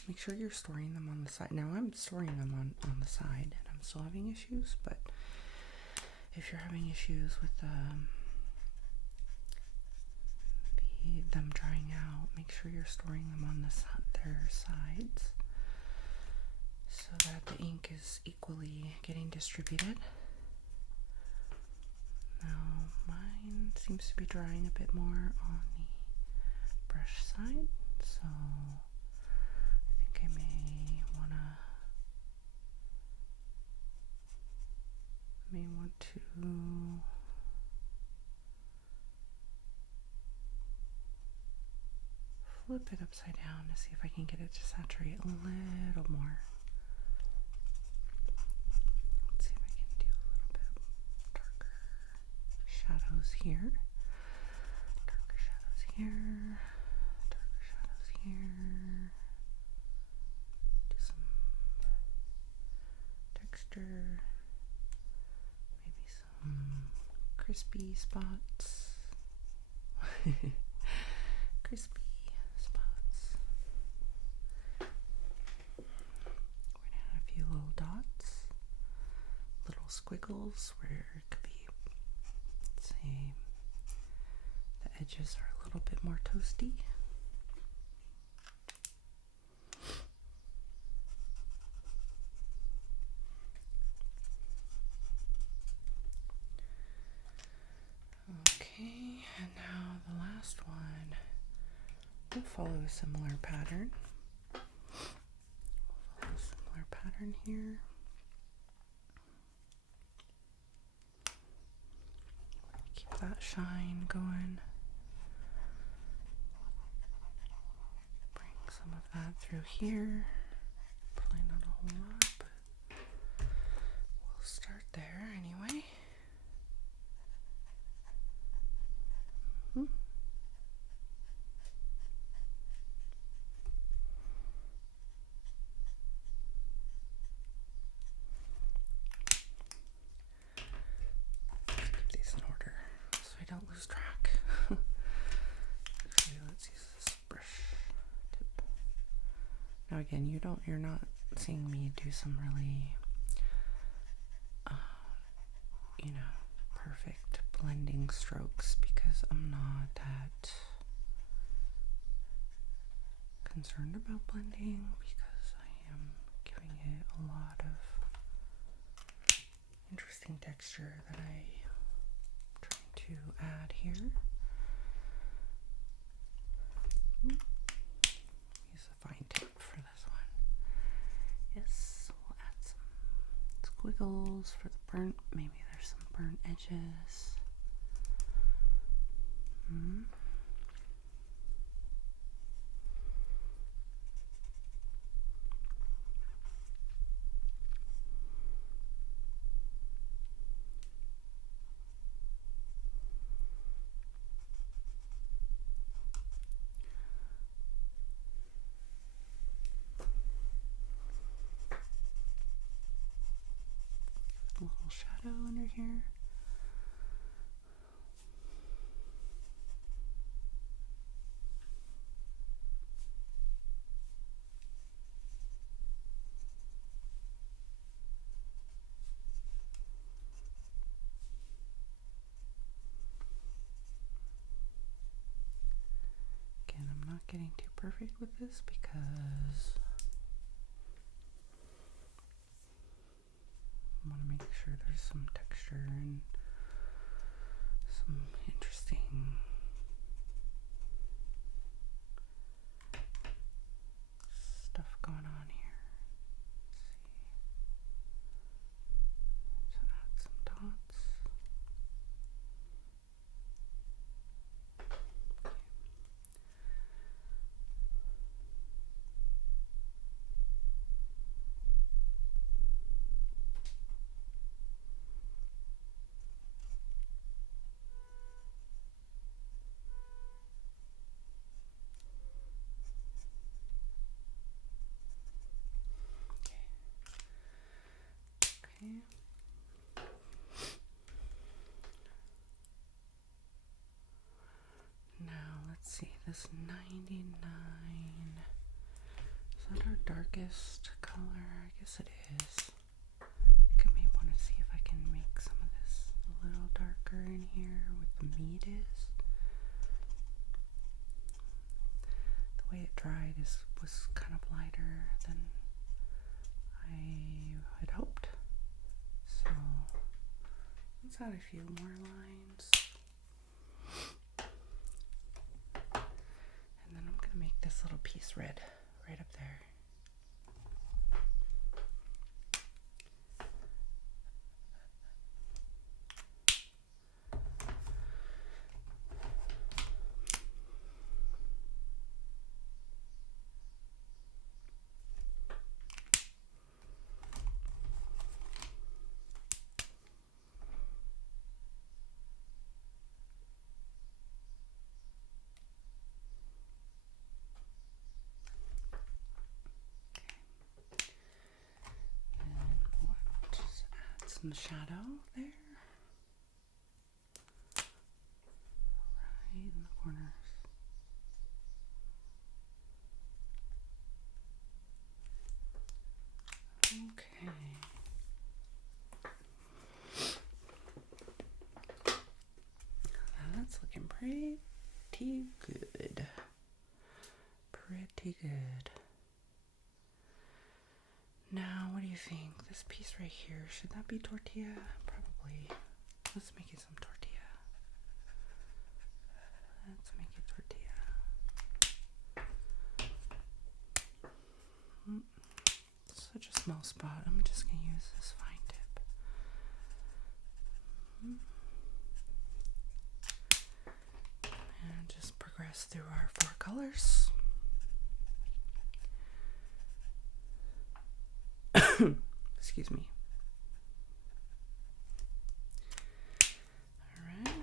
make sure you're storing them on the side. Now I'm storing them on the side and I'm still having issues, but if you're having issues with them drying out, make sure you're storing them on their sides so that the ink is equally getting distributed. Now mine seems to be drying a bit more on the brush side, so I may want to flip it upside down to see if I can get it to saturate a little more. Let's see if I can do a little bit darker shadows here. Darker shadows here. Darker shadows here. Do some texture. Maybe some crispy spots. Crispy spots. We're going to add a few little dots, little squiggles where it could be, let's say, the edges are a little bit more toasty. Okay, and now the last one. We'll follow a similar pattern. Here. Keep that shine going. Bring some of that through here. Probably not a whole lot, but we'll start there anyway. Lose track. Actually, let's use this brush tip. Now again, you're not seeing me do some really perfect blending strokes because I'm not that concerned about blending, because I am giving it a lot of interesting texture that to add here. Use a fine tip for this one. Yes, we'll add some squiggles for the burnt. Maybe there's some burnt edges. little shadow under here. Again, I'm not getting too perfect with this because I want to make sure there's some texture and some interesting stuff going on here. Let's see. Let's add some dots. Okay. Now let's see, this 99, is that our darkest color? I guess it is. I think I may want to see if I can make some of this a little darker in here where the meat is. The way it dried was kind of lighter than I had hoped. So let's add a few more lines. And then I'm going to make this little piece red right up there. Some shadow there, right in the corners. Okay. That's looking pretty good. Pretty good. Now, what do you think? This piece right here, should that be tortilla? Probably. Let's make it some tortilla. Let's make it tortilla. Such a small spot. I'm just going to use this fine tip. And just progress through our 4 colors. Excuse me. Alright,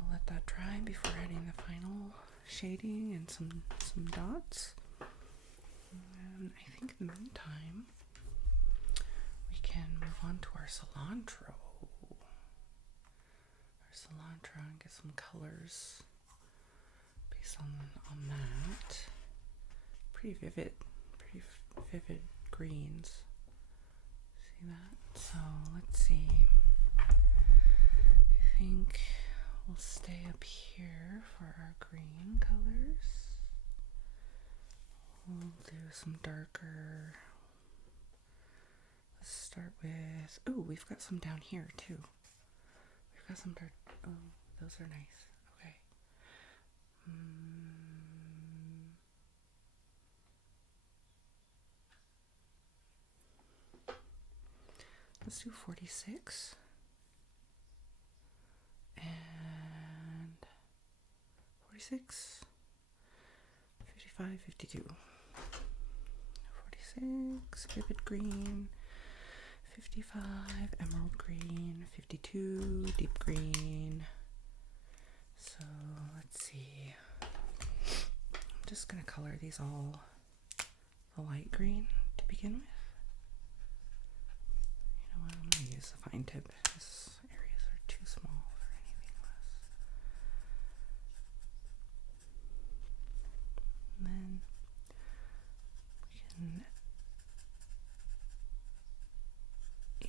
I'll let that dry before adding the final shading and some dots. And I think in the meantime, we can move on to our cilantro. And get some colors based on that. Pretty vivid greens. See that? So let's see. I think we'll stay up here for our green colors. We'll do some darker. Let's start with, oh, we've got some down here too. We've got some dark, oh, those are nice. Okay. Let's do 46 and 46, 55, 52, 46, vivid green, 55, emerald green, 52, deep green. So let's see. I'm just going to color these all the light green to begin with. I'm going to use use the fine tip. These areas are too small for anything less. And then we can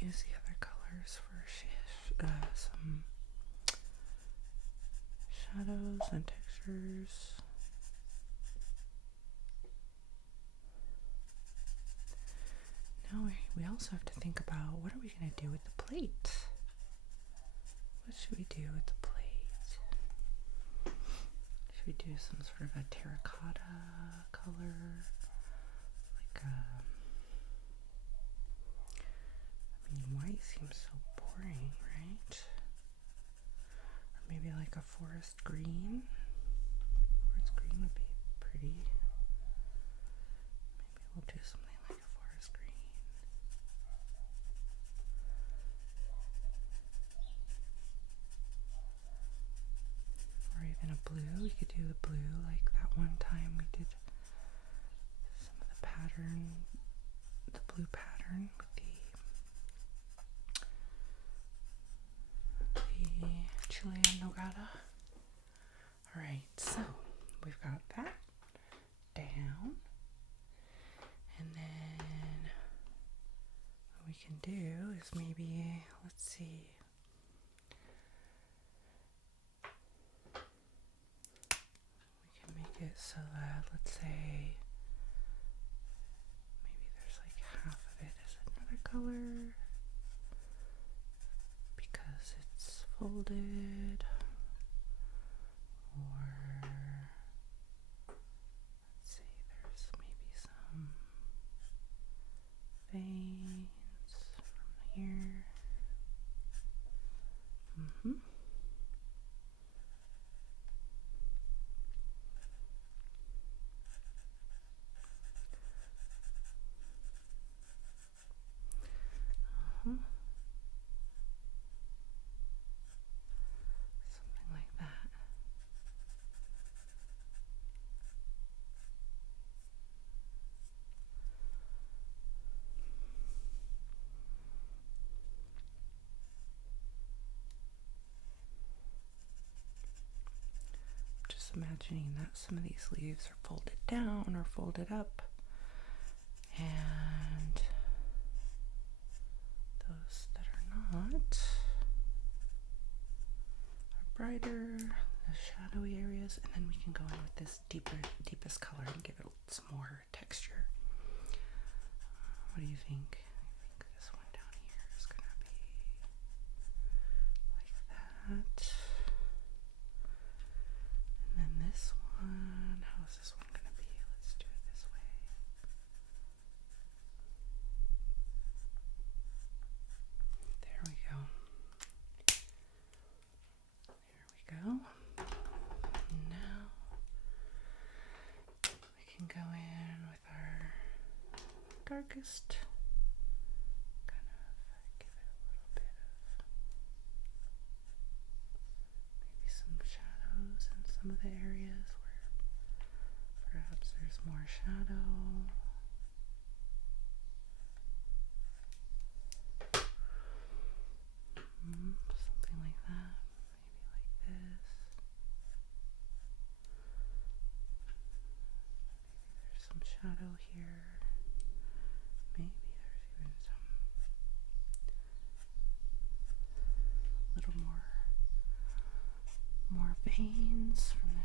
use the other colors for some shadows and textures. Now we also have to think about, what are we going to do with the plate? What should we do with the plate? Should we do some sort of a terracotta color? Like white seems so boring, right? Or maybe like a forest green. Forest green would be pretty. Maybe we'll do something like a forest green. Or even a blue. We could do the blue like that one time we did some of the pattern, the blue pattern with the Chilean nogada. Alright, so we've got that down. And then what we can do is maybe, let's see. We can make it so that, let's say, maybe there's like half of it is another color. Because it's folded, or let's see, there's maybe some veins from here. Something like that. Just imagining that some of these leaves are folded down or folded up, and those that are not are brighter, the shadowy areas, and then we can go in with this deepest color and give it some more texture. What do you think? I think this one down here is gonna be like that. And then this one, how is this one gonna be? Let's do it this way. There we go. There we go. Now we can go in with our darkest, kind of give it a little bit of maybe some shadows in some of the areas where perhaps there's more shadow. Something like that. Maybe like this. Maybe there's some shadow here. Maybe there's even some little more veins from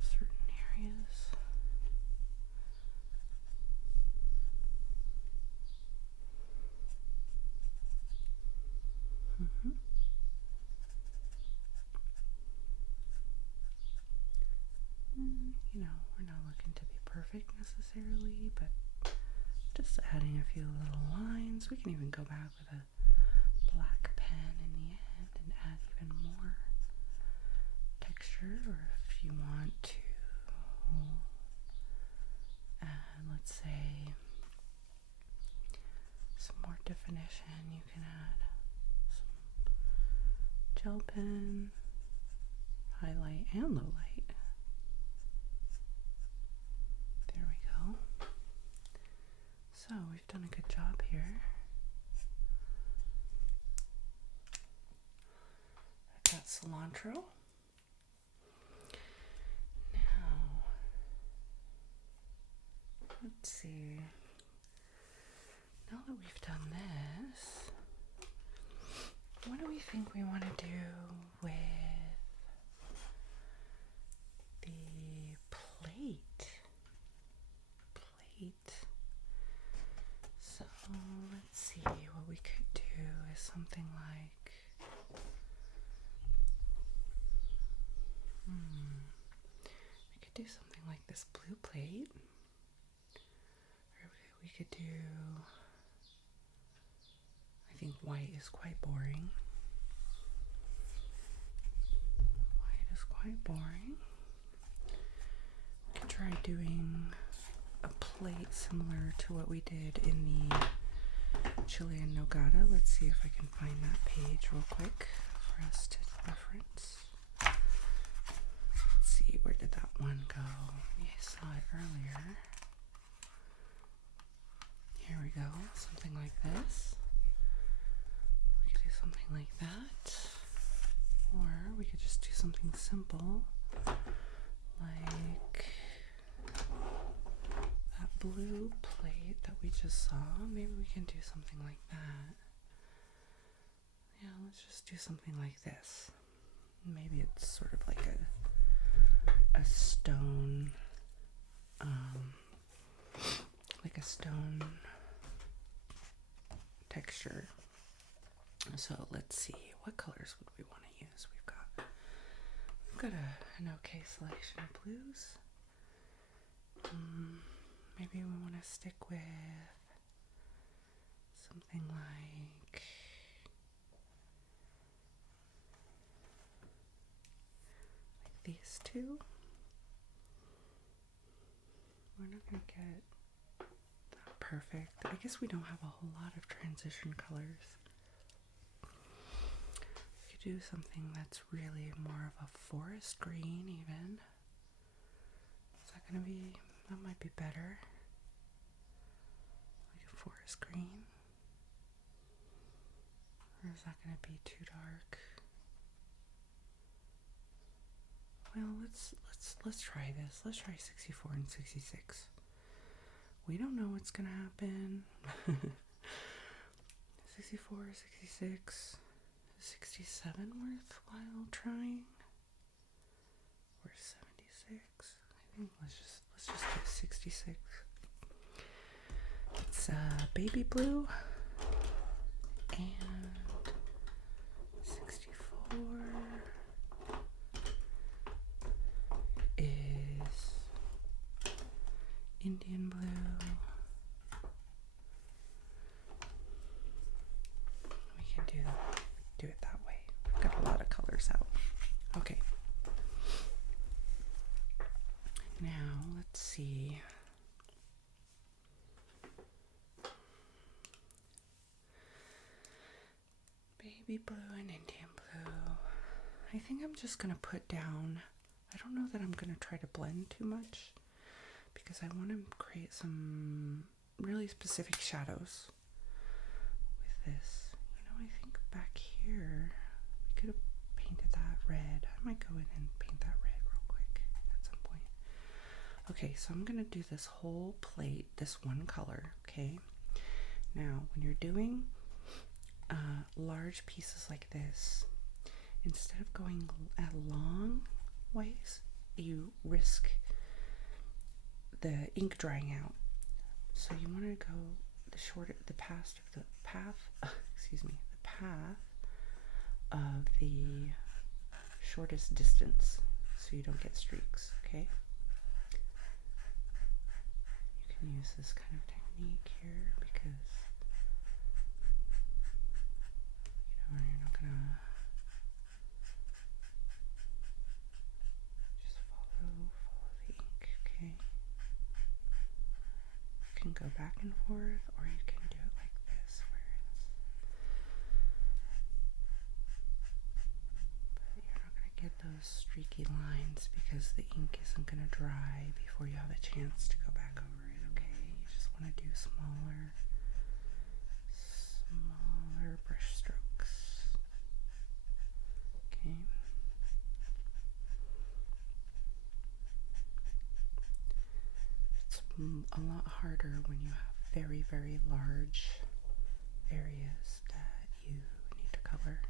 certain areas. We're not looking to be perfect necessarily, but just adding a few little lines. We can even go back with a black pen in the end and add even more texture, or if you want to add, let's say, some more definition, you can add some gel pen, highlight and low light. There we go. cilantro. Now, let's see. Now that we've done this, what do we think we want to do with the plate? So let's see, what we could do is something like, we could do something like this blue plate, or we could do, I think white is quite boring. We could try doing a plate similar to what we did in the Chilean nogada. Let's see if I can find that page real quick for us to reference. Let's see, where did that one go? We saw it earlier. Here we go, something like this. We could do something like that. Or we could just do something simple, like that blue plate that we just saw. Maybe we can do something like that. Yeah, let's just do something like this. Maybe it's sort of like a stone, like a stone texture. So let's see, what colors would we want to use? We've got an okay selection of blues. Maybe we want to stick with something like these two. We're not going to get that perfect. I guess we don't have a whole lot of transition colors. We could do something that's really more of a forest green even. Is that going to be, that might be better. Like a forest green. Or is that going to be too dark? Well, let's try this. Let's try 64 and 66. We don't know what's gonna happen. 64, 66, 67 worthwhile trying? Or 76? I think let's just do 66. It's baby blue and 64 is Indian blue. We can do it that way. We've got a lot of colors out. Okay. Now let's see. Baby blue and Indian blue. I think I'm just gonna put down, I don't know that I'm gonna try to blend too much because I want to create some really specific shadows with this. You know, I think back here we could have painted that red. I might go in and paint that red real quick at some point. Okay, so I'm gonna do this whole plate, this one color, okay? Now, when you're doing large pieces like this, instead of going a long ways, you risk the ink drying out. So you want to go the path of the shortest distance, so you don't get streaks, okay? You can use this kind of technique here because you're not gonna just follow the ink, okay? You can go back and forth, or you can do it like this, where but you're not gonna get those streaky lines because the ink isn't gonna dry before you have a chance to go back over it, okay? You just want to do smaller brush strokes. Okay. It's a lot harder when you have very, very large areas that you need to color.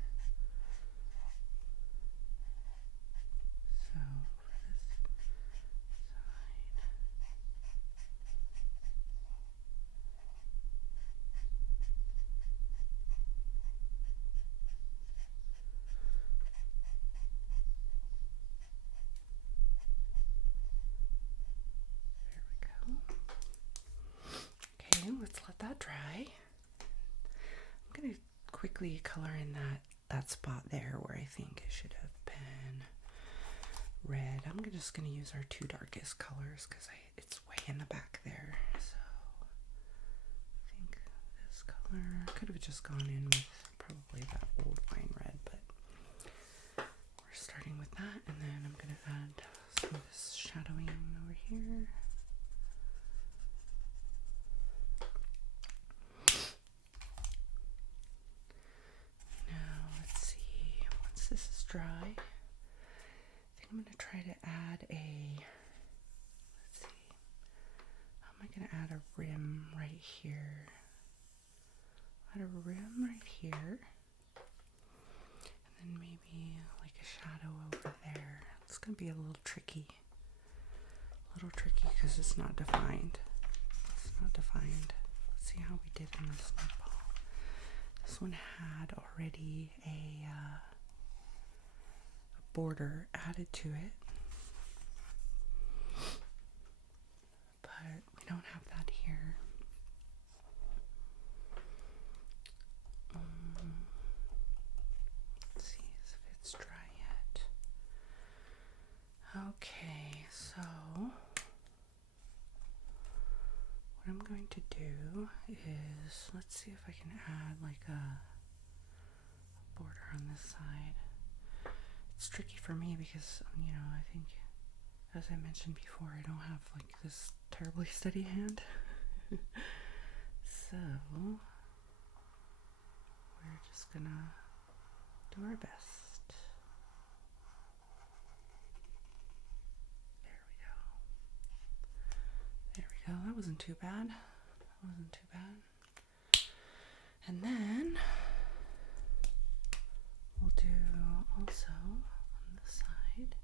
So for this side, there we go. Okay, let's let that dry. I'm going to quickly color in that spot there where I think it should have been red. I'm just going to use our two darkest colors because it's way in the back there. So I think this color could have just gone in with probably that old wine red, but we're starting with that, and then I'm going to add some of this shadowing over here. This is dry. I think I'm going to try to add let's see, how am I going to add a rim right here? Add a rim right here, and then maybe like a shadow over there. It's going to be a little tricky because it's not defined. Let's see how we did in this nutball. This one had already a border added to it, but we don't have that here. Let's see if it's dry yet. Okay, so what I'm going to do is, let's see if I can add like a border on this side. It's tricky for me because, I think, as I mentioned before, I don't have like this terribly steady hand. So we're just gonna do our best. There we go. That wasn't too bad. And then we'll do also on the side.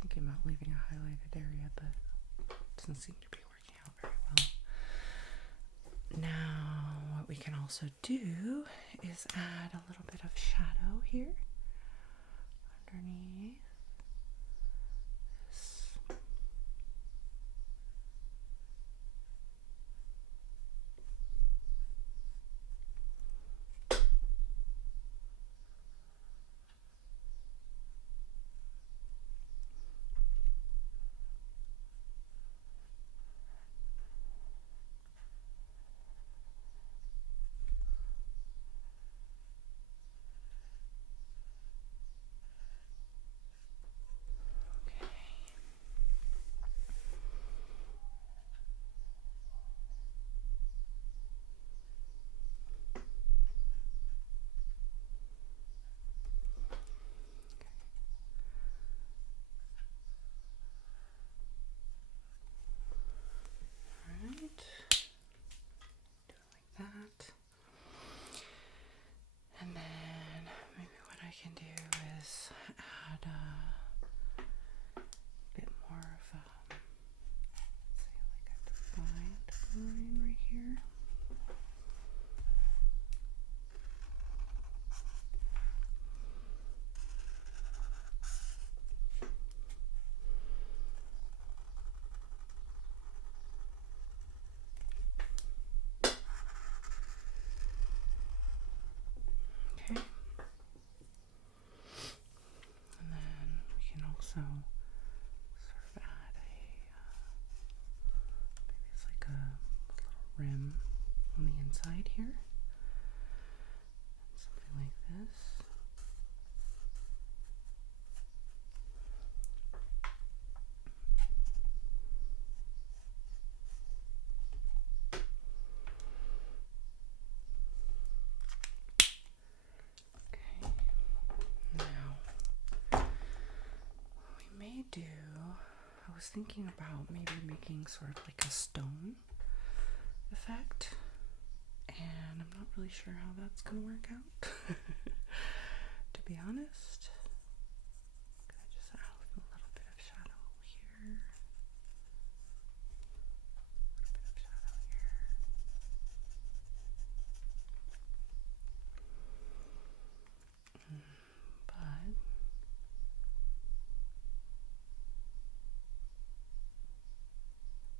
Thinking about leaving a highlighted area, but it doesn't seem to be working out very well. Now, what we can also do is add a little bit of shadow here underneath this. thinking about maybe making sort of like a stone effect, and I'm not really sure how that's gonna work out. To be honest, I'm gonna just add a little bit of shadow here, a little bit of shadow here. But I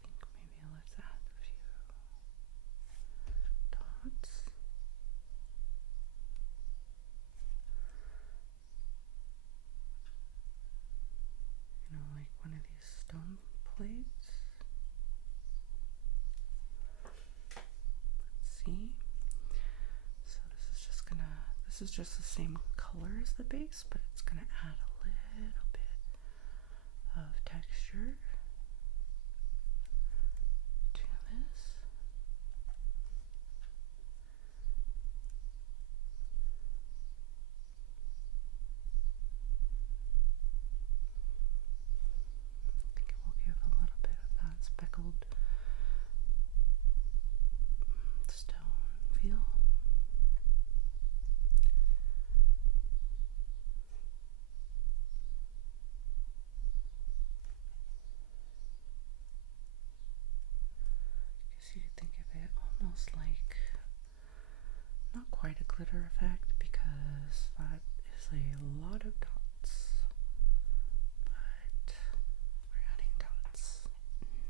think maybe let's add a few dots. Like one of these stone plates. Let's see. So this is just the same color as the base, but it's gonna add a little bit of texture to this. I think it will give a little bit of that speckled stone feel. I guess you could think of it almost like not quite a glitter effect, because that is a lot of dots, but we're adding dots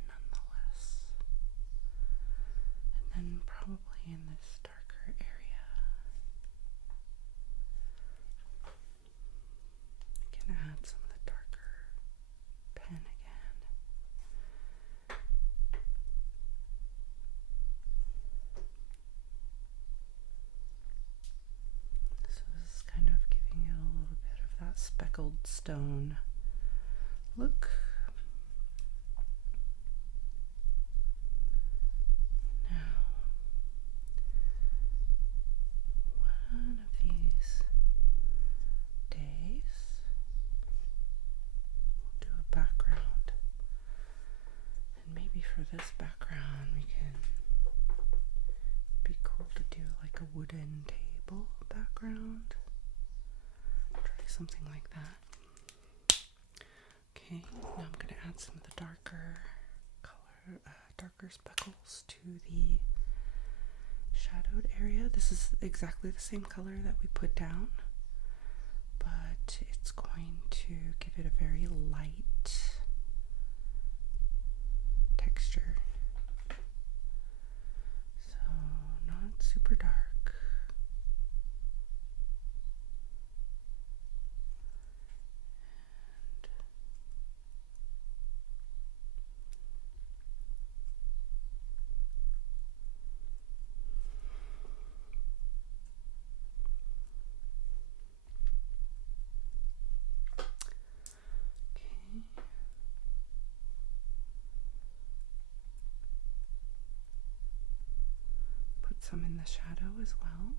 nonetheless. And then probably in this darker area, I can add some of the darker pen again. So this is kind of giving it a little bit of that speckled stone look. Now, one of these days, we'll do a background. And maybe for this background, we can be cool to do like a wooden table background. Try something like that. Okay, now I'm going to add some of the darker color, darker speckles to the shadowed area. This is exactly the same color that we put down, but it's going to give it a very light texture. So not super dark. Some in the shadow as well.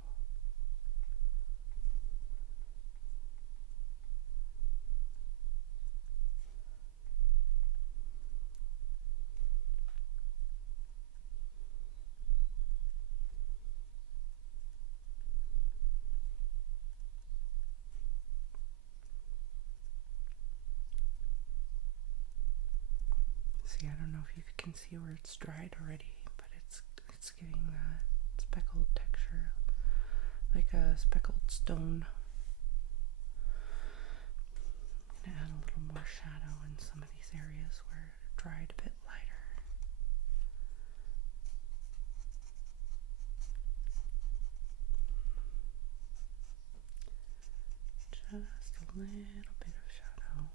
See, I don't know if you can see where it's dried already, but it's giving that speckled texture, like a speckled stone. I'm gonna add a little more shadow in some of these areas where it dried a bit lighter. Just a little bit of shadow.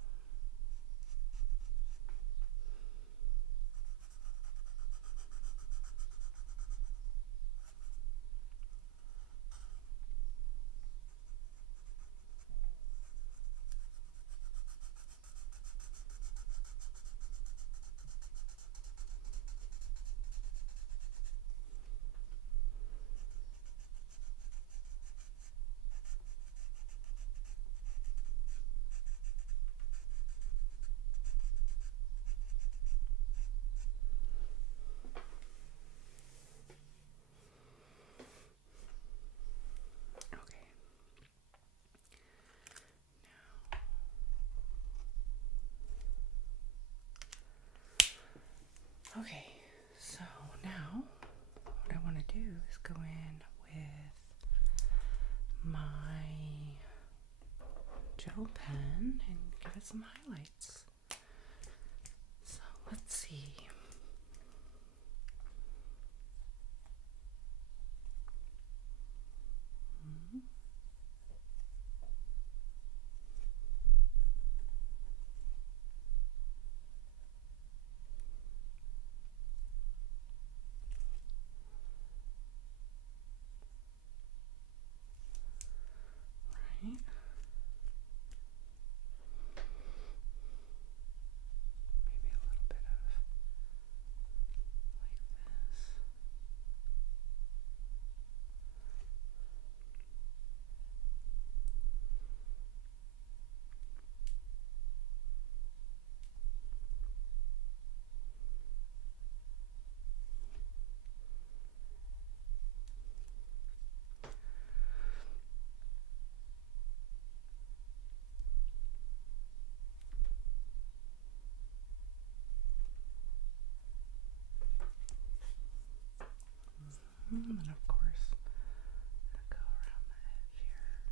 gel pen and give it some highlights. So let's see. Right. Maybe a little bit of like this. And then of course, I'm gonna go around the edge here.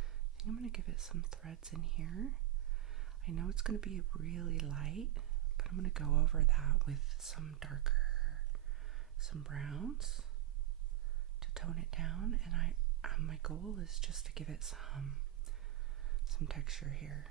I think I'm gonna give it some threads in here. I know it's gonna be really light, but I'm gonna go over that with some browns to tone it down, and my goal is just to give it some texture here.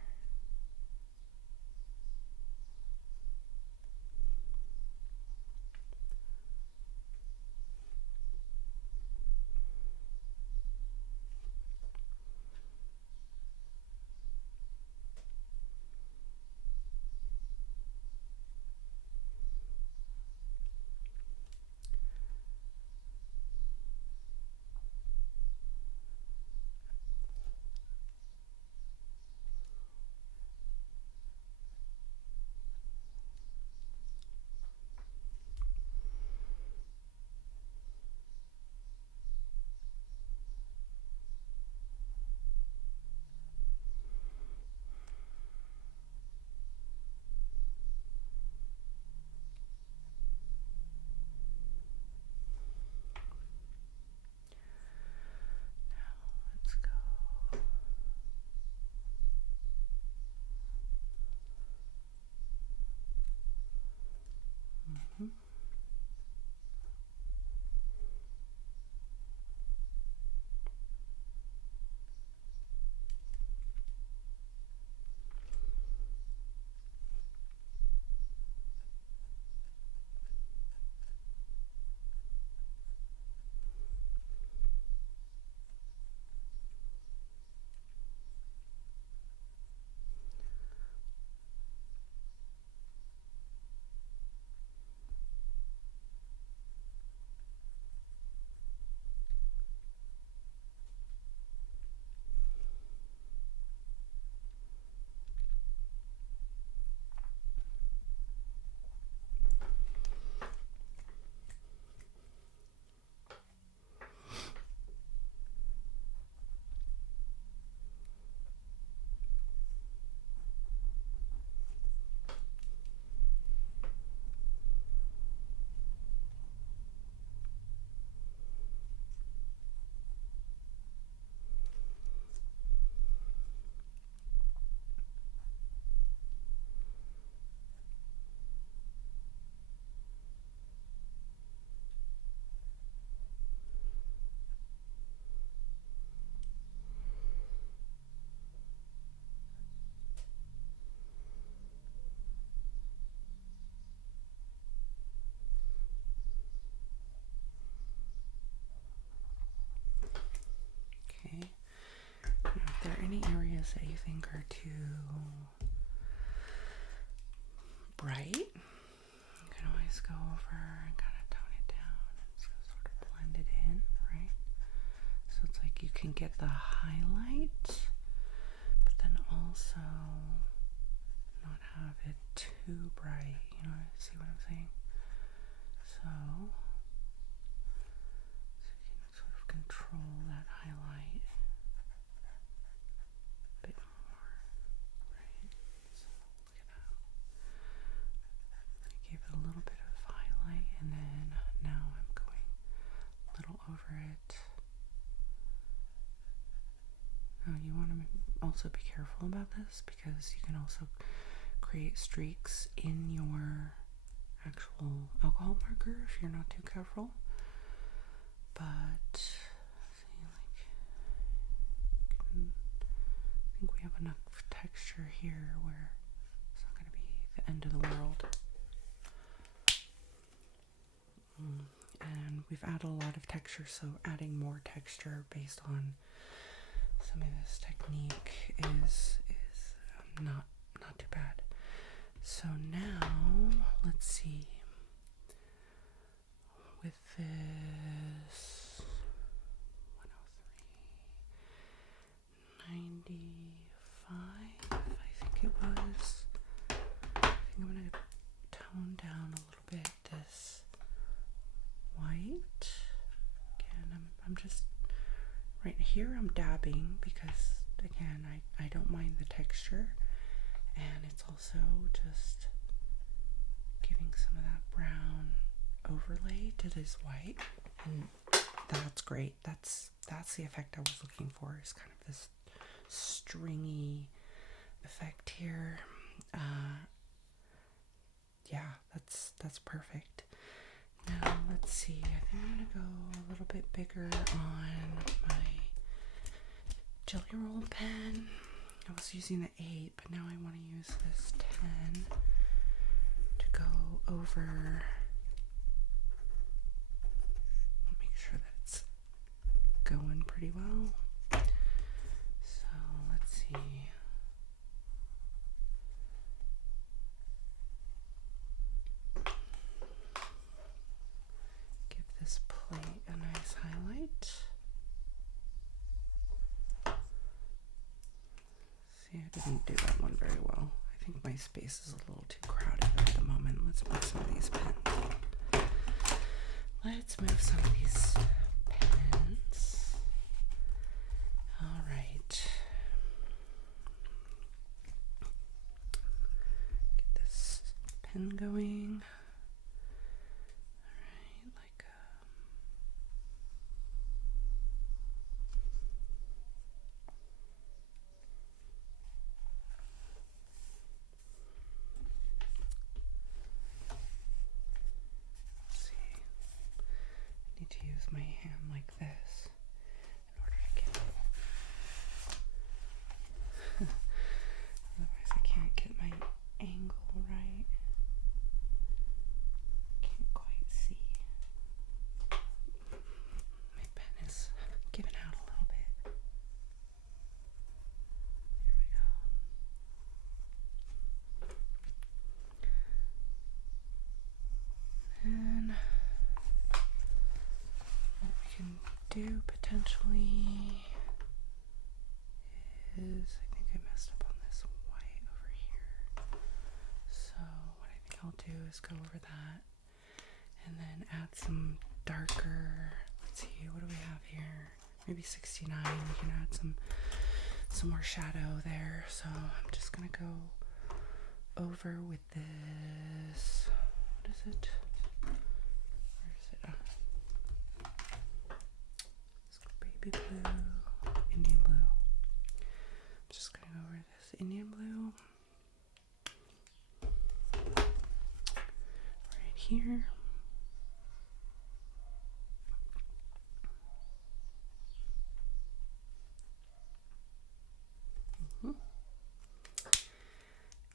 Let's go. Okay. Now, if there are any areas that you think are too bright, you can always go over and kind of tone it down and sort of blend it in, right? So it's like you can get the highlight, but then also not have it too bright. You know, see what I'm saying? So you can sort of control that highlight. also be careful about this because you can also create streaks in your actual alcohol marker if you're not too careful. But see, like, I think we have enough texture here where it's not going to be the end of the world. And we've added a lot of texture, so adding more texture based on some of this technique is not too bad. So now let's see. With this 103.95, I think it was. I think I'm gonna tone down a little bit this white. Again, I'm just right here. I'm dabbing because again, I don't mind the texture, and it's also just giving some of that brown overlay to this white, and that's great. That's the effect I was looking for, is kind of this stringy effect here. Yeah, that's perfect. Now let's see, I think I'm gonna go a little bit bigger on my jelly roll pen. I was using the 8, but now I want to use this 10 to go over. Make sure that it's going pretty well. So let's see. Give this plate a nice highlight. See, I didn't do that one very well. I think my space is a little too crowded at the moment. Let's move some of these pens. Let's move some of these pens. All right. Get this pen going. All right, like to use my hand like this in order to get it. Otherwise I can't get my angle right. Can't quite see. My pen is giving out a little bit. Here we go. And what we can do potentially is, I think I messed up on this white over here. So what I think I'll do is go over that and then add some darker, let's see, what do we have here? Maybe 69, we can add some more shadow there. So I'm just gonna go over with this, what is it? Where is it? Baby blue, Indian blue. I'm just going to go over this Indian blue right here.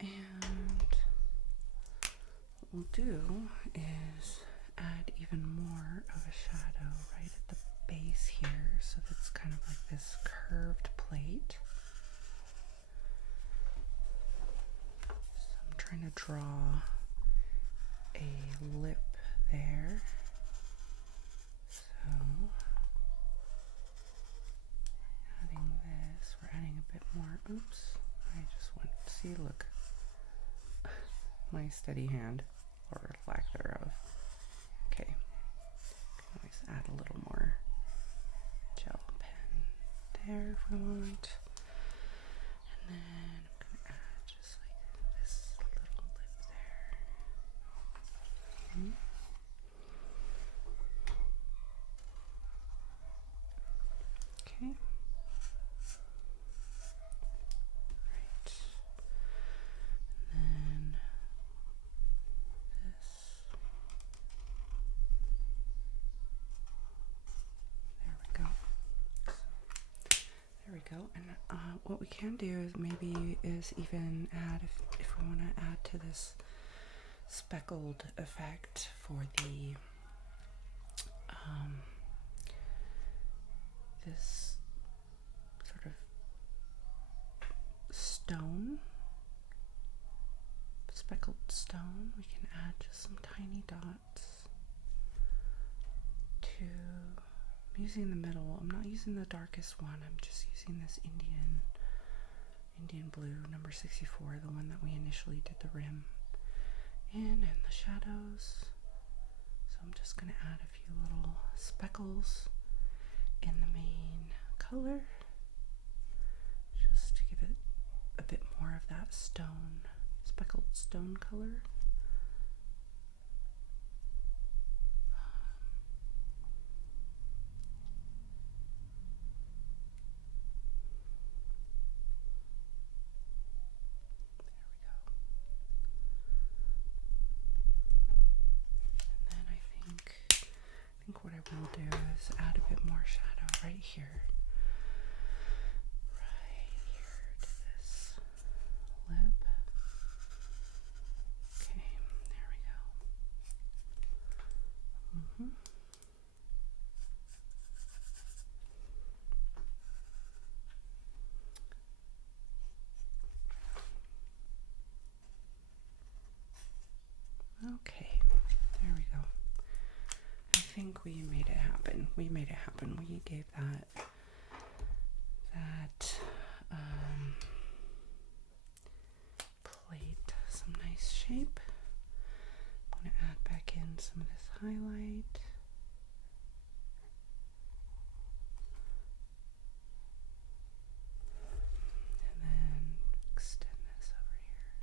And what we'll do is add even more of a shadow right at the base here, so that's kind of like this curved plate. So I'm trying to draw a lip there. So adding this, we're adding a bit more. Oops, I just went, see, look, my steady hand, or lack thereof. Okay, can always add a little more gel pen there if we want. And then I'm going to add just like this little lip there. Okay. we go. And what we can do is maybe even add, if we want to add to this speckled effect for the this sort of stone, speckled stone, we can add just some tiny dots to, I'm using the middle, I'm not using the darkest one, I'm just using this Indian blue, number 64, the one that we initially did the rim in, and the shadows. So I'm just going to add a few little speckles in the main color, just to give it a bit more of that stone, speckled stone color. I think what I will do is add a bit more shadow right here to this lip. Okay, there we go. Okay, there we go. I think we made it happen. We gave that plate some nice shape. I'm going to add back in some of this highlight. And then extend this over here.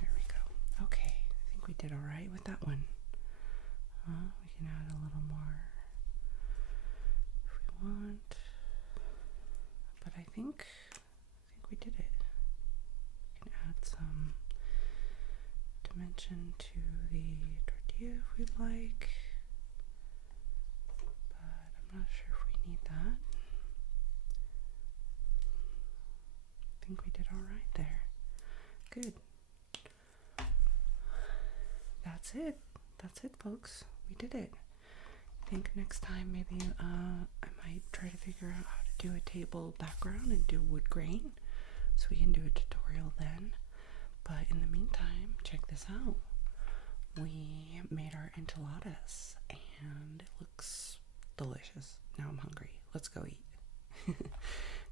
There we go. Okay, I think we did all right with that one. We can add a little more if we want, but I think we did it. We can add some dimension to the tortilla if we'd like, but I'm not sure if we need that. I think we did all right there. Good. That's it, folks. We did it. I think next time maybe I might try to figure out how to do a table background and do wood grain, so we can do a tutorial then. But in the meantime, check this out. We made our enchiladas and it looks delicious. Now I'm hungry. Let's go eat.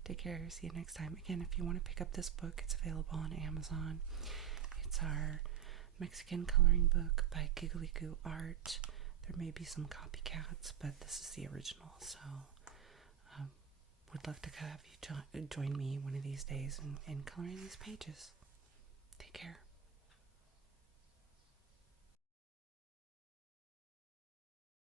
Take care. See you next time. Again, if you want to pick up this book, it's available on Amazon. It's our Mexican coloring book by Giggly Goo Art. There may be some copycats, but this is the original, so would love to have you join me one of these days in coloring these pages. Take care.